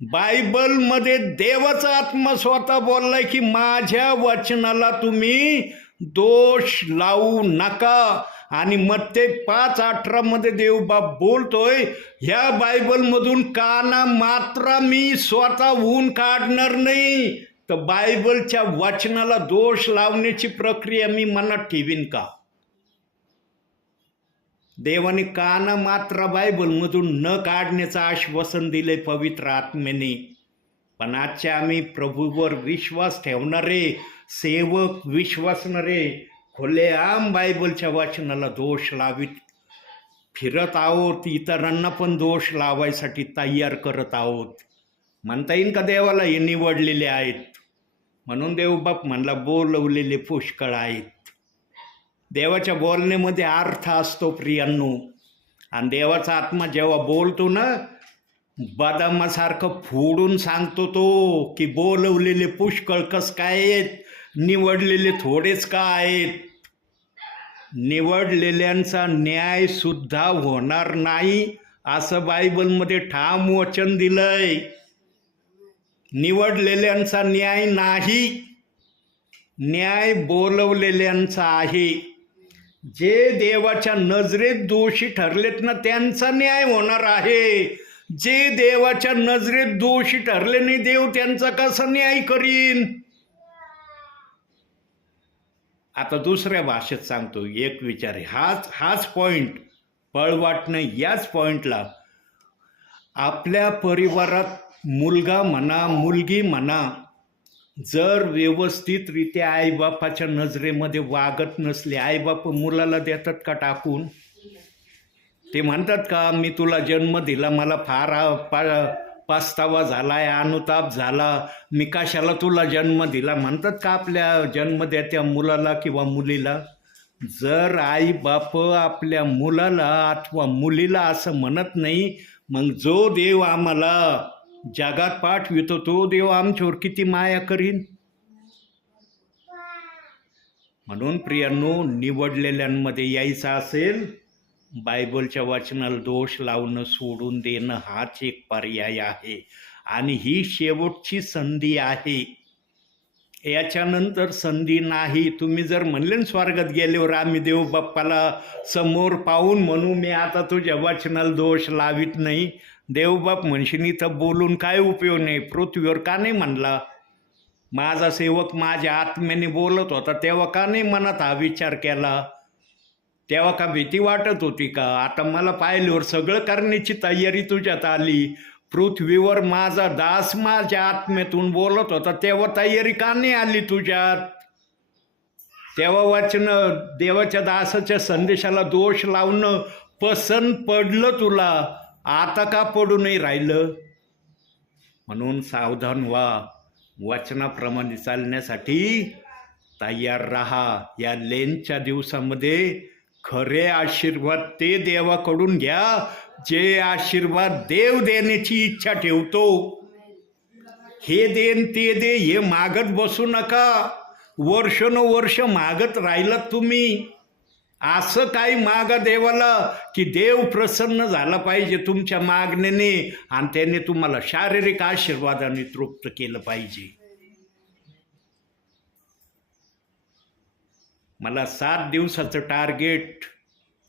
बायबलमध्ये देवाचा आत्मा स्वतः बोललाय की माझ्या वचनाला तुम्ही दोष लावू नका. आणि मत्ते 5:18 देवबाप बोलतोय, ह्या बायबलमधून काना मात्रा मी स्वतः ऊन काढणार नाही, तर बायबलच्या वाचनाला दोष लावण्याची प्रक्रिया मी मनात ठेवीन का? देवाने काना मात्र बायबलमधून न काढण्याचं आश्वासन दिले पवित्र आत्म्याने. पण आजच्या आम्ही प्रभूवर विश्वास ठेवणारे सेवक, विश्वासणारे खुलेआम बायबलच्या वाचनाला दोष लावित फिरत आहोत. इतरांना पण दोष लावायसाठी तयार करत आहोत. म्हणता येईल का देवाला हे निवडलेले आहेत? म्हणून देवबाप म्हणला बोलवलेले पुष्कळ आहेत. देवाच्या बोलण्यामध्ये अर्थ असतो प्रियांनो. आणि देवाचा आत्मा जेव्हा बोलतो ना, बदामासारखं फोडून सांगतो तो की बोलवलेले पुष्कळ कस काय आहेत, निवडलेले थोडेच का आहेत. निवडलेल्यांचा न्याय सुद्धा होणार नाही असं बायबलमध्ये ठाम वचन दिलंय. निवडलेल्यांचा न्याय नाही, न्याय बोलवलेल्यांचा आहे. जे देवाच्या नजरेत दोषी ठरलेत ना, त्यांचा न्याय होणार आहे. जे देवाच्या नजरेत दोषी ठरले नाही, देव त्यांचा कसा न्याय करीन? आता दुसऱ्या भाषेत सांगतो, एक विचार आहे. हाच पॉइंट पळवाटणं. याच पॉइंटला आपल्या परिवारात मुलगा म्हणा, मुलगी म्हणा, जर व्यवस्थितरित्या आईबापाच्या नजरेमध्ये वागत नसले, आईबाप मुलाला देतात का टाकून? ते म्हणतात का मी तुला जन्म दिला, मला फार पस्तावा झालाय, अनुताप झाला, मी कशाला तुला जन्म दिला? म्हणतात का आपल्या जन्मदात्या मुलाला किंवा मुलीला? जर आई बाप आपल्या मुलाला अथवा मुलीला असं म्हणत नाही, मग जो देव आम्हाला जगात पाठवितो तो देव आमच्यावर किती माया करीन? म्हणून प्रियांनो, निवडलेल्यांमध्ये यायचं असेल, बायबलच्या वाचनाला दोष लावणं सोडून देणं हाच एक पर्याय आहे. आणि ही शेवटची संधी आहे. याच्यानंतर संधी नाही. तुम्ही जर म्हणले ना स्वर्गात गेल्यावर आम्ही देव बाप्पाला समोर पाहून म्हणू मी आता तुझ्या वाचनाला दोष लावित नाही, देवबाप म्हणशीन इथं बोलून काय उपयोग नाही. पृथ्वीवर का नाही म्हणला? माझा सेवक माझ्या आत्म्याने बोलत होता तेव्हा का नाही मनात हा विचार केला? तेव्हा का भीती वाटत होती का? आता मला पाहिल्यावर सगळं करण्याची तयारी तुझ्यात आली. पृथ्वीवर माझा दास माझ्या आत्म्यातून बोलत होता तेव्हा तयारी का नाही आली तुझ्यात? तेव्हा वाचन देवाच्या दासाच्या संदेशाला दोष लावणं पसंत पडलं तुला, आता का पडू नाही राहिलं? म्हणून सावधान व्हा. वचनाप्रमाणे चालण्यासाठी तयार राहा. या लेनच्या दिवसामध्ये खरे आशीर्वाद ते देवाकडून घ्या जे आशीर्वाद देव देण्याची इच्छा ठेवतो. हे देन ते दे हे मागत बसू नका. वर्षानुवर्ष मागत राहिलात तुम्ही. असं काही मागा देवाला की देव प्रसन्न झाला पाहिजे तुमच्या मागणीने आणि त्याने तुम्हाला शारीरिक आशीर्वादाने तृप्त केलं पाहिजे. मला 7 दिवसाचं टार्गेट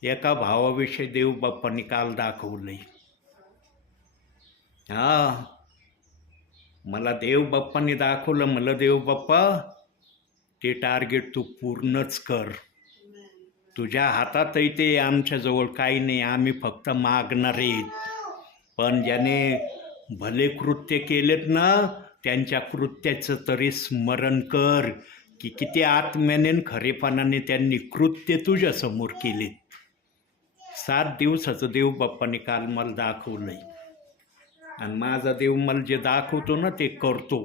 एका भावाविषयी देवबाप्पांनी काल दाखवलंय. मला देवबाप्पांनी दाखवलं. मला देवबाप्पा ते टार्गेट तू पूर्णच कर. तुझ्या हातातही ते आमच्याजवळ काही नाही, आम्ही फक्त मागणारे. पण ज्याने भले कृत्य केलेत ना त्यांच्या कृत्याचं तरी स्मरण कर की किती आत्म्याने खरेपणाने त्यांनी कृत्य तुझ्यासमोर केलेत. 7 दिवसाचं देवबाप्पाने काल मला दाखवलंय आणि माझा देव मला जे दाखवतो ना ते करतो.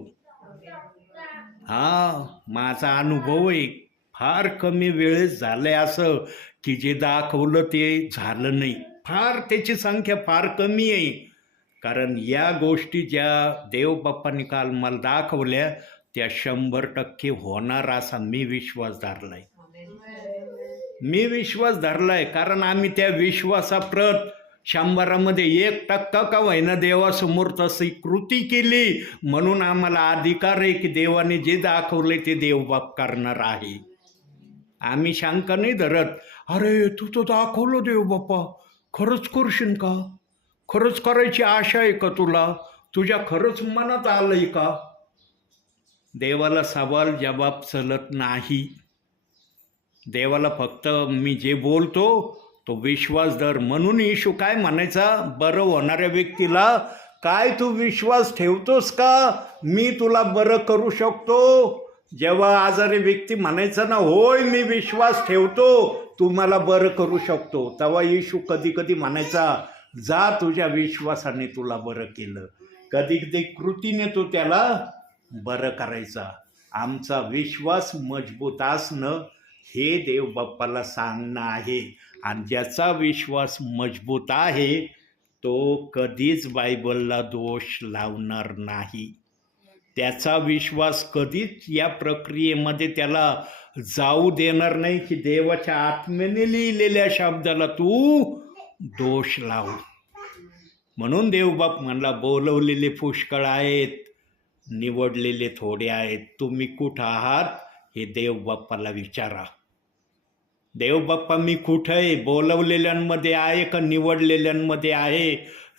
माझा अनुभव आहे. फार कमी वेळेत झालंय असं की जे दाखवलं ते झालं नाही. त्याची संख्या फार कमी आहे. कारण या गोष्टी ज्या देवबाप्पांनी काल मला दाखवल्या त्या 100% होणार असा मी विश्वास धरलाय. कारण आम्ही त्या विश्वासाप्रत 100मध्ये 1% का होईना देवासमोर तशी कृती केली. म्हणून आम्हाला अधिकार आहे की देवाने जे दाखवले ते देवबाप करणार आहे. आम्ही शंका नाही धरत, अरे तू तर दाखवलं देवबाप्पा, खरंच करशील का? खरंच करायची आशा आहे का तुला? तुझ्या खरंच मनात आलंय का? देवाला सवाल जवाब चलत नाही. देवाला फक्त मी जे बोलतो तो विश्वास धर. म्हणून येशू काय म्हणायचा, बरं होणाऱ्या व्यक्तीला, काय तू विश्वास ठेवतोस का मी तुला बरं करू शकतो? जेव्हा आजारी व्यक्ती म्हणायचा ना, होय मी विश्वास ठेवतो तू मला बरं करू शकतो, तेव्हा येशू कधी कधी म्हणायचा, जा तुझ्या विश्वासाने तुला बरं केलं. कधी कधी कृतीने तो त्याला बरं करायचा. आमचा विश्वास मजबूत असणं हे देव बाप्पाला सांगणं आहे. आणि ज्याचा विश्वास मजबूत आहे तो कधीच बायबलला दोष लावणार नाही. त्याचा विश्वास कधीच या प्रक्रियेमध्ये त्याला जाऊ देणार नाही की देवाच्या आत्म्याने लिहिलेल्या शब्दाला तू दोष लाव. म्हणून देवबाप म्हणला, बोलवलेले पुष्कळ आहेत, निवडलेले थोडे आहेत. तुम्ही कुठं आहात हे देवबाप्पाला विचारा. देवबाप्पा मी कुठं आहे? बोलवलेल्यांमध्ये आहे का निवडलेल्यांमध्ये आहे?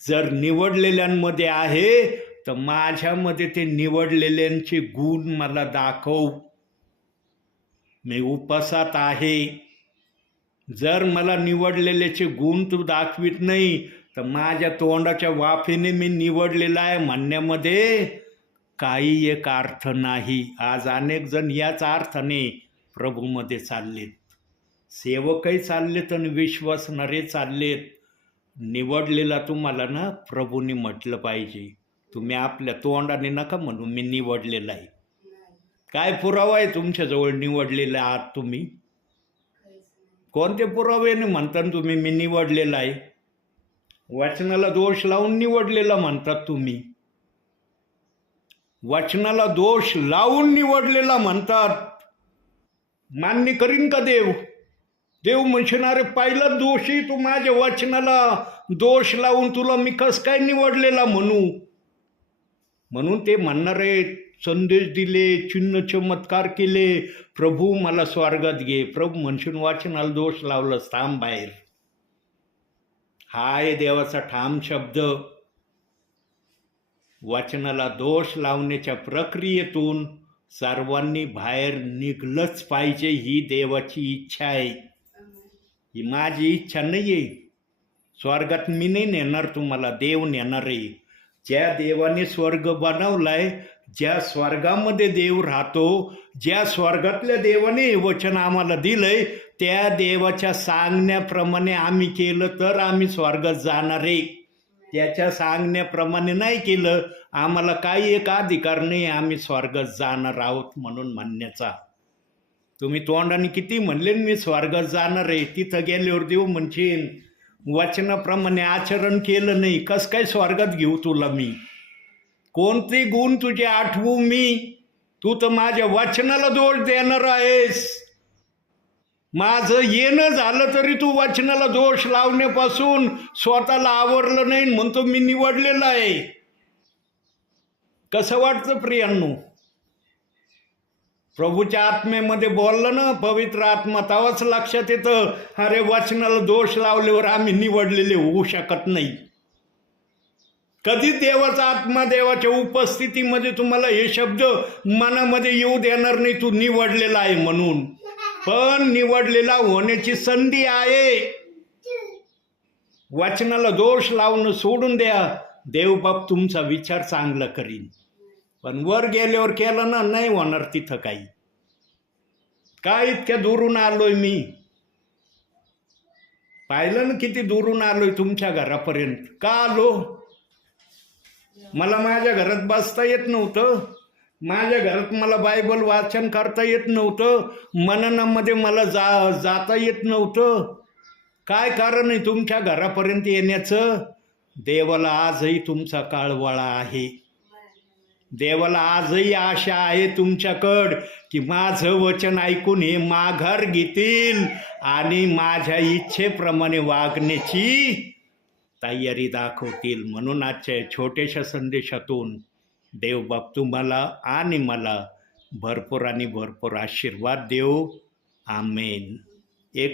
जर निवडलेल्यांमध्ये आहे तर माझ्यामध्ये ते निवडलेल्यांचे गुण मला दाखव. मी उपासात आहे. जर मला निवडलेल्याचे गुण तू दाखवित नाही तर माझ्या तोंडाच्या वाफेने मी निवडलेला आहे म्हणण्यामध्ये काही एक अर्थ नाही. आज अनेक जण याच अर्थाने प्रभूमध्ये चाललेत. सेवकही चाललेत आणि विश्वासणारे चाललेत. निवडलेला तुम्हाला ना प्रभूने म्हटलं पाहिजे. तुम्ही आपल्या तोंडाने नका म्हणू मी निवडलेला आहे. काय पुरावा आहे तुमच्याजवळ निवडलेला आहात तुम्ही? कोणते पुराव्याने म्हणता तुम्ही मी निवडलेला आहे? वचनाला दोष लावून निवडलेला म्हणतात तुम्ही. वचनाला दोष लावून निवडलेला म्हणतात. मान्य करीन का देव? देव म्हणणारे पहिला दोषी तू माझ्या वचनाला दोष लावून तुला मी कस काय निवडलेला म्हणू? म्हणून ते म्हणणारे संदेश दिले, चिन्ह चमत्कार केले, प्रभू मला स्वर्गात घे. प्रभू म्हणून वचनाला दोष लावलं, थांब बाहेर. हा आहे देवाचा ठाम शब्द. वचनाला दोष लावण्याच्या प्रक्रियेतून सर्वांनी बाहेर निघलंच पाहिजे. ही देवाची इच्छा आहे. ही माझी इच्छा नाही आहे. स्वर्गात मी नाही नेणार तुम्हाला, देव नेणार आहे. ज्या देवाने स्वर्ग बनवलाय, ज्या स्वर्गामध्ये देव राहतो, ज्या स्वर्गातल्या देवाने हे वचन आम्हाला दिलंय, त्या देवाच्या सांगण्याप्रमाणे आम्ही केलं तर आम्ही स्वर्गात जाणार आहे. त्याच्या सांगण्याप्रमाणे नाही केलं, आम्हाला काही एक अधिकार नाही, आम्ही स्वर्गात जाणार आहोत म्हणून म्हणण्याचा. तुम्ही तोंडाने किती म्हणले मी स्वर्गात जाणार आहे, तिथं गेल्यावर देव म्हणशील वचनाप्रमाणे आचरण केलं नाही, कस काय स्वर्गात घेऊ तुला मी? कोणते गुण तुझे आठवू मी? तू तर माझ्या वचनाला दोष देणार आहेस. माझं येणं झालं तरी तू वचनाला दोष लावण्यापासून स्वतःला आवरलं नाही, म्हणतो मी निवडलेलं आहे. कसं वाटतं प्रियांनो? प्रभूच्या आत्म्यामध्ये बोललं ना पवित्र आत्मा, तेव्हाच लक्षात येतं, अरे वचनाला दोष लावल्यावर आम्ही निवडलेले होऊ शकत नाही. कधी देवाचा आत्मा देवाच्या उपस्थितीमध्ये तुम्हाला हे शब्द मनामध्ये येऊ देणार नाही, तू निवडलेला आहे म्हणून. पण निवडलेला होण्याची संधी आहे. वचनाला दोष लावणं सोडून द्या, देवबाप तुमचा विचार चांगला करीन. पण वर गेल्यावर केलं ना, नाही होणार तिथं काही. काय इतक्या दुरून आलोय मी, पाहिलं ना किती दुरून आलोय तुमच्या घरापर्यंत. का आलो? मला माझ्या घरात बसता येत नव्हतं, माझ्या घरात मला बायबल वाचन करता येत नव्हतं, मननामध्ये मला जाता येत नव्हतं. काय कारण आहे तुमच्या घरापर्यंत येण्याचं? देवाला आजही तुमचा काळवाळा आहे. देवाला आजही आशा आहे तुमच्याकडं की माझं वचन ऐकून हे माघार घेतील आणि माझ्या इच्छेप्रमाणे वागण्याची तयारी दाखवतील. म्हणून आजच्या छोट्याशा संदेशातून देवबाप तुम्हाला आणि मला भरपूर आणि भरपूर आशीर्वाद देव. आमेन. एक